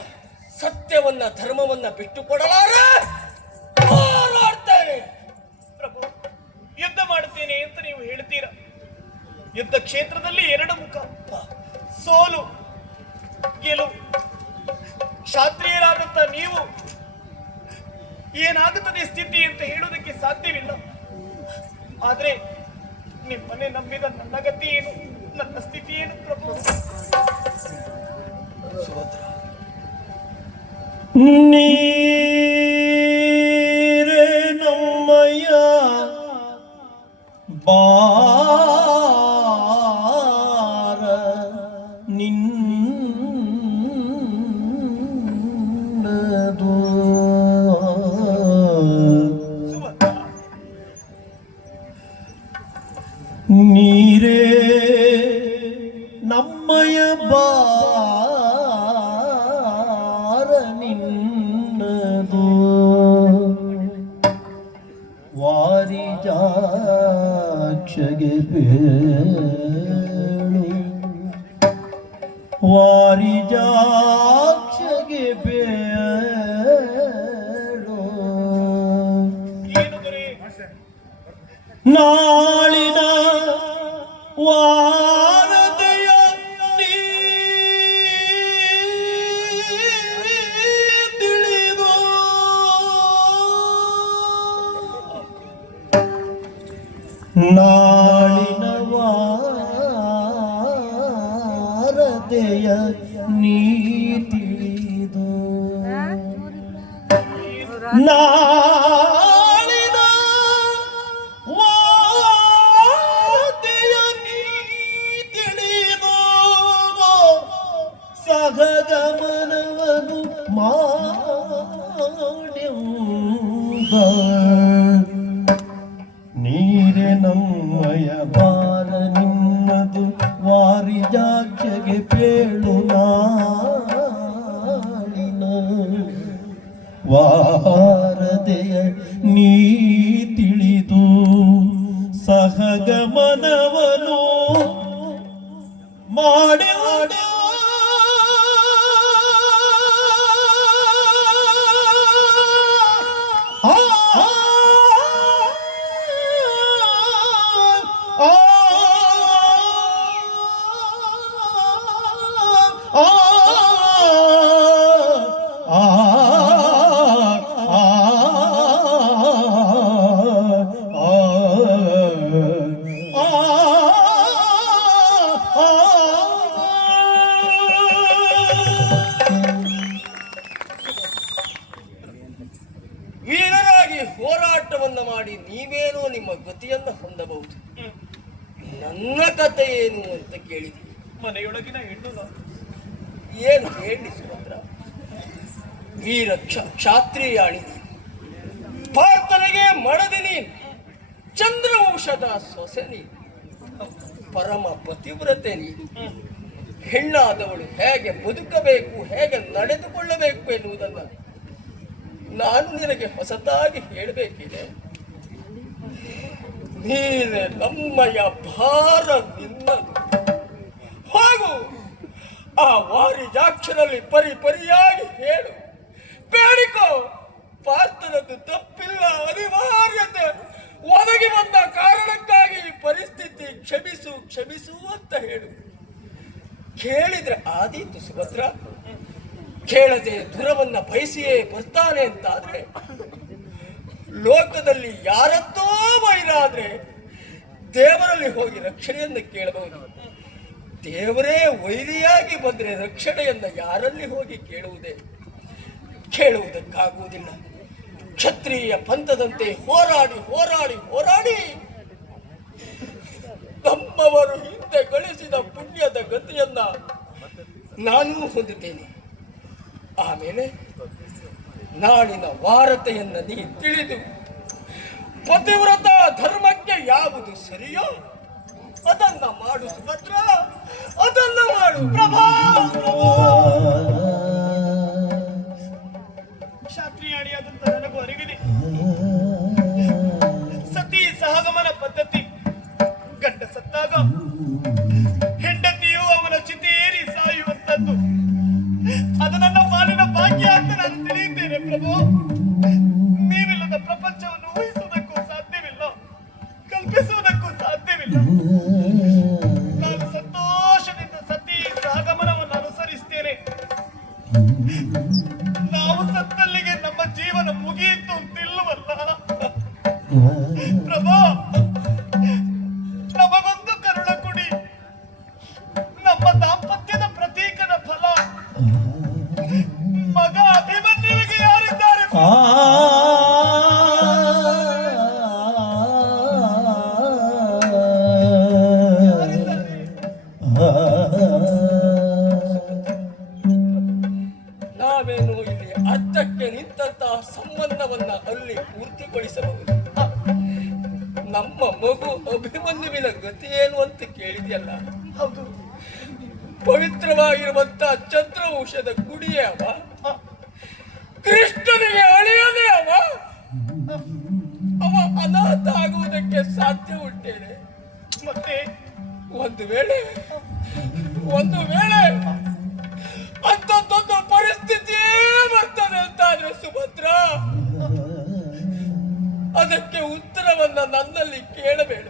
ಸತ್ಯವನ್ನ ಧರ್ಮವನ್ನ ಬಿಟ್ಟು ಕೊಡಲಾರೆ. ಹೋರಾಡ್ತೇನೆ. ಪ್ರಭು, ಯುದ್ಧ ಮಾಡುತ್ತೇನೆ ಅಂತ ನೀವು ಹೇಳ್ತೀರಾ. ಯುದ್ಧ ಕ್ಷೇತ್ರದಲ್ಲಿ ಎರಡು ಮುಖ, ಸೋಲು ಗೆಲುವು. ಕ್ಷಾತ್ರಿಯರಾದಂತ ನೀವು ಏನಾಗುತ್ತದೆ ಸ್ಥಿತಿ ಅಂತ ಹೇಳುವುದಕ್ಕೆ ಸಾಧ್ಯವಿಲ್ಲ. ಆದ್ರೆ ನಿಮ್ಮನ್ನೇ ನಂಬಿದ ನನ್ನ ಗತಿ ಏನು, ನನ್ನ ಸ್ಥಿತಿ ಏನು ಪ್ರಭು? ನೀರೇ ನಮ್ಮಯ್ಯ ಬಾರ ನಿನ್ನದು. ನೀರೇ ನಮ್ಮಯ ಬಾರ ನಿನ್ನದು. ವಾರಿಜಾಕ್ಷಗೆ ಏನು ದೊರೆ? ನಾಳಿನ ವಾರದೆಯ ನೀ ತಿಳಿದು ನಾಳಿನ ವಾರದೆಯ ನೀ ತಿಳಿದು ನಾಳಿನ ವಾರದೆಯ ನೀ ತಿಳಿದು ಸಹಗಮನವನ್ನು ಮಾಡ್ಯಂಬ ನೀರೆ ನಮ್ಮಯ ಬಾರ ನಿನ್ನದು ವಾರಿಜಾಕ್ಷಗೆ ಪೇಳು ನಾಳಿನ ವಾರದೆಯ ನೀ ತಿಳಿದು ಸಹಗಮನವನು ಮಾಡಿ ವೀರರಾಗಿ ಹೋರಾಟವನ್ನ ಮಾಡಿ ನೀವೇನೋ ನಿಮ್ಮ ಗತಿಯನ್ನ ಹೊಂದಬಹುದು. ನನ್ನ ಕಥೆ ಏನು ಅಂತ ಕೇಳಿದ್ವಿ. ಮನೆಯೊಳಗಿನ ಹೆಣ್ಣು ನಾನು. ಏನು ಹೇಳಿ ಸುಭದ್ರ? ವೀರ ಕ್ಷಾತ್ರಿಯಾಣಿ ಪಾರ್ಥನಿಗೆ ಮಡದಿ ನೀನು, ಚಂದ್ರವಂಶದ ಸೊಸೆ ನೀನು, ಪರಮ ಪತಿವ್ರತೆ ನೀನು. ಹೆಣ್ಣಾದವಳು ಹೇಗೆ ಬದುಕಬೇಕು, ಹೇಗೆ ನಡೆದುಕೊಳ್ಳಬೇಕು ಎನ್ನುವುದನ್ನ ನಾನು ನಿನಗೆ ಹೊಸದಾಗಿ ಹೇಳಬೇಕಿದೆ. ನೀನೆ ನಮ್ಮಯ ಭಾರ ನಿನ್ನದು. ಹಾಗೂ ಆ ವಾರಿಜಾಕ್ಷರಲ್ಲಿ ಪರಿಯಾಗಿ ಹೇಳು, ಬೇಡಿಕೋ. ಪಾರ್ಥನದ್ದು ತಪ್ಪಿಲ್ಲ, ಅನಿವಾರ್ಯತೆ ಒದಗಿ ಬಂದ ಕಾರಣಕ್ಕಾಗಿ ಪರಿಸ್ಥಿತಿ ಕ್ಷಮಿಸು ಅಂತ ಹೇಳು. ಕೇಳಿದ್ರೆ ಆದೀತು ಸುಭದ್ರ. ಕೇಳದೆ ದುರವನ್ನ ಬಯಸಿಯೇ ಬರ್ತಾನೆ ಅಂತಾದ್ರೆ, ಲೋಕದಲ್ಲಿ ಯಾರತ್ತೋ ವೈರಾದ್ರೆ ದೇವರಲ್ಲಿ ಹೋಗಿ ರಕ್ಷಣೆಯನ್ನು ಕೇಳಬಹುದು. ದೇವರೇ ವೈರಿಯಾಗಿ ಬಂದ್ರೆ ರಕ್ಷಣೆಯನ್ನ ಯಾರಲ್ಲಿ ಹೋಗಿ ಕೇಳುವುದಕ್ಕಾಗುವುದಿಲ್ಲ. ಕ್ಷತ್ರಿಯ ಪಂಥದಂತೆ ಹೋರಾಡಿ ನಮ್ಮವರು ಹಿಂದೆ ಗಳಿಸಿದ ಪುಣ್ಯದ ಗತಿಯನ್ನ ನಾನೂ ಹೊಂದುತ್ತೇನೆ. ಆಮೇಲೆ ನಾಡಿನ ವಾರತೆಯನ್ನ ನೀ ತಿಳಿದು ಪತಿವ್ರತ ಧರ್ಮಕ್ಕೆ ಯಾವುದು ಸರಿಯೋ ಅದನ್ನ ಮಾಡು ಸುಭದ್ರ, ಅದನ್ನ ಮಾಡು ಪ್ರಭಾ. ಕ್ಷಾತ್ರಿಯಾಣಿಯಾದಂತ ನನಗೂ ಅರಿವಿದೆ. ಸತಿ ಸಹಗಮನ ಪದ್ಧತಿ. ಗಂಡ ಸತ್ತಾಗ ಹೆಂಡತಿಯು ಅವನ ಚಿತೆಯೇರಿ ಸಾಯುವಂತದ್ದು. ಅದು ನನ್ನ ಪಾಲಿನ ಭಾಗ್ಯ ಅಂತ ನಾನು ತಿಳಿಯುತ್ತೇನೆ ಪ್ರಭು. ನೀವಿಲ್ಲದ ಪ್ರಪಂಚವನ್ನು ಊಹಿಸುವುದಕ್ಕೂ ಸಾಧ್ಯವಿಲ್ಲ, ಕಲ್ಪಿಸುವುದಕ್ಕೂ ಸಾಧ್ಯವಿಲ್ಲ. ನಾನು ಸಂತೋಷದಿಂದ ಸತಿ ಸಹಗಮನವನ್ನು ಅನುಸರಿಸ್ತೇನೆ. ನಾವು ಸತ್ತಲ್ಲಿಗೆ ನಮ್ಮ ಜೀವನ ಮುಗಿಯಿತು ಅಂತಿಲ್ಲವಲ್ಲ ಪ್ರಭಾ. ನಮಗೊಂದು ಕರುಣ ಕೊಡಿ. ನಮ್ಮ ದಾಂಪತ್ಯದ ಪ್ರತೀಕದ ಫಲ ಮಗ ಅಭಿಮನ್ಯುವಿಗೆ ಯಾರಿದ್ದಾರೆ? ನಾವೇನು ಇಲ್ಲಿ ಅರ್ಥಕ್ಕೆ ನಿಂತಹ ಸಂಬಂಧವನ್ನ ಅಲ್ಲಿ ಪೂರ್ತಿಗೊಳಿಸಬಹುದು. ನಮ್ಮ ಮಗು ಅಭಿಮನ್ಯುವಿನ ಗತಿ ಏನು ಅಂತ ಕೇಳಿದೆಯಲ್ಲ. ಹೌದು, ಪವಿತ್ರವಾಗಿರುವಂತ ಚಂದ್ರವಂಶದ ಗುಡಿಯೇ ಅವ. ಕೃಷ್ಣನಿಗೆ ಅಳಿಯಲೇ ಅವ ಅನಾಥ ಆಗುವುದಕ್ಕೆ ಸಾಧ್ಯ ಉಂಟೇನೆ. ಮತ್ತೆ ಒಂದು ವೇಳೆ ಅಂಥದ್ದೊಂದು ಪರಿಸ್ಥಿತಿಯೇ ವಿಚಾರವನ್ನ ನನ್ನಲ್ಲಿ ಕೇಳಬೇಡ.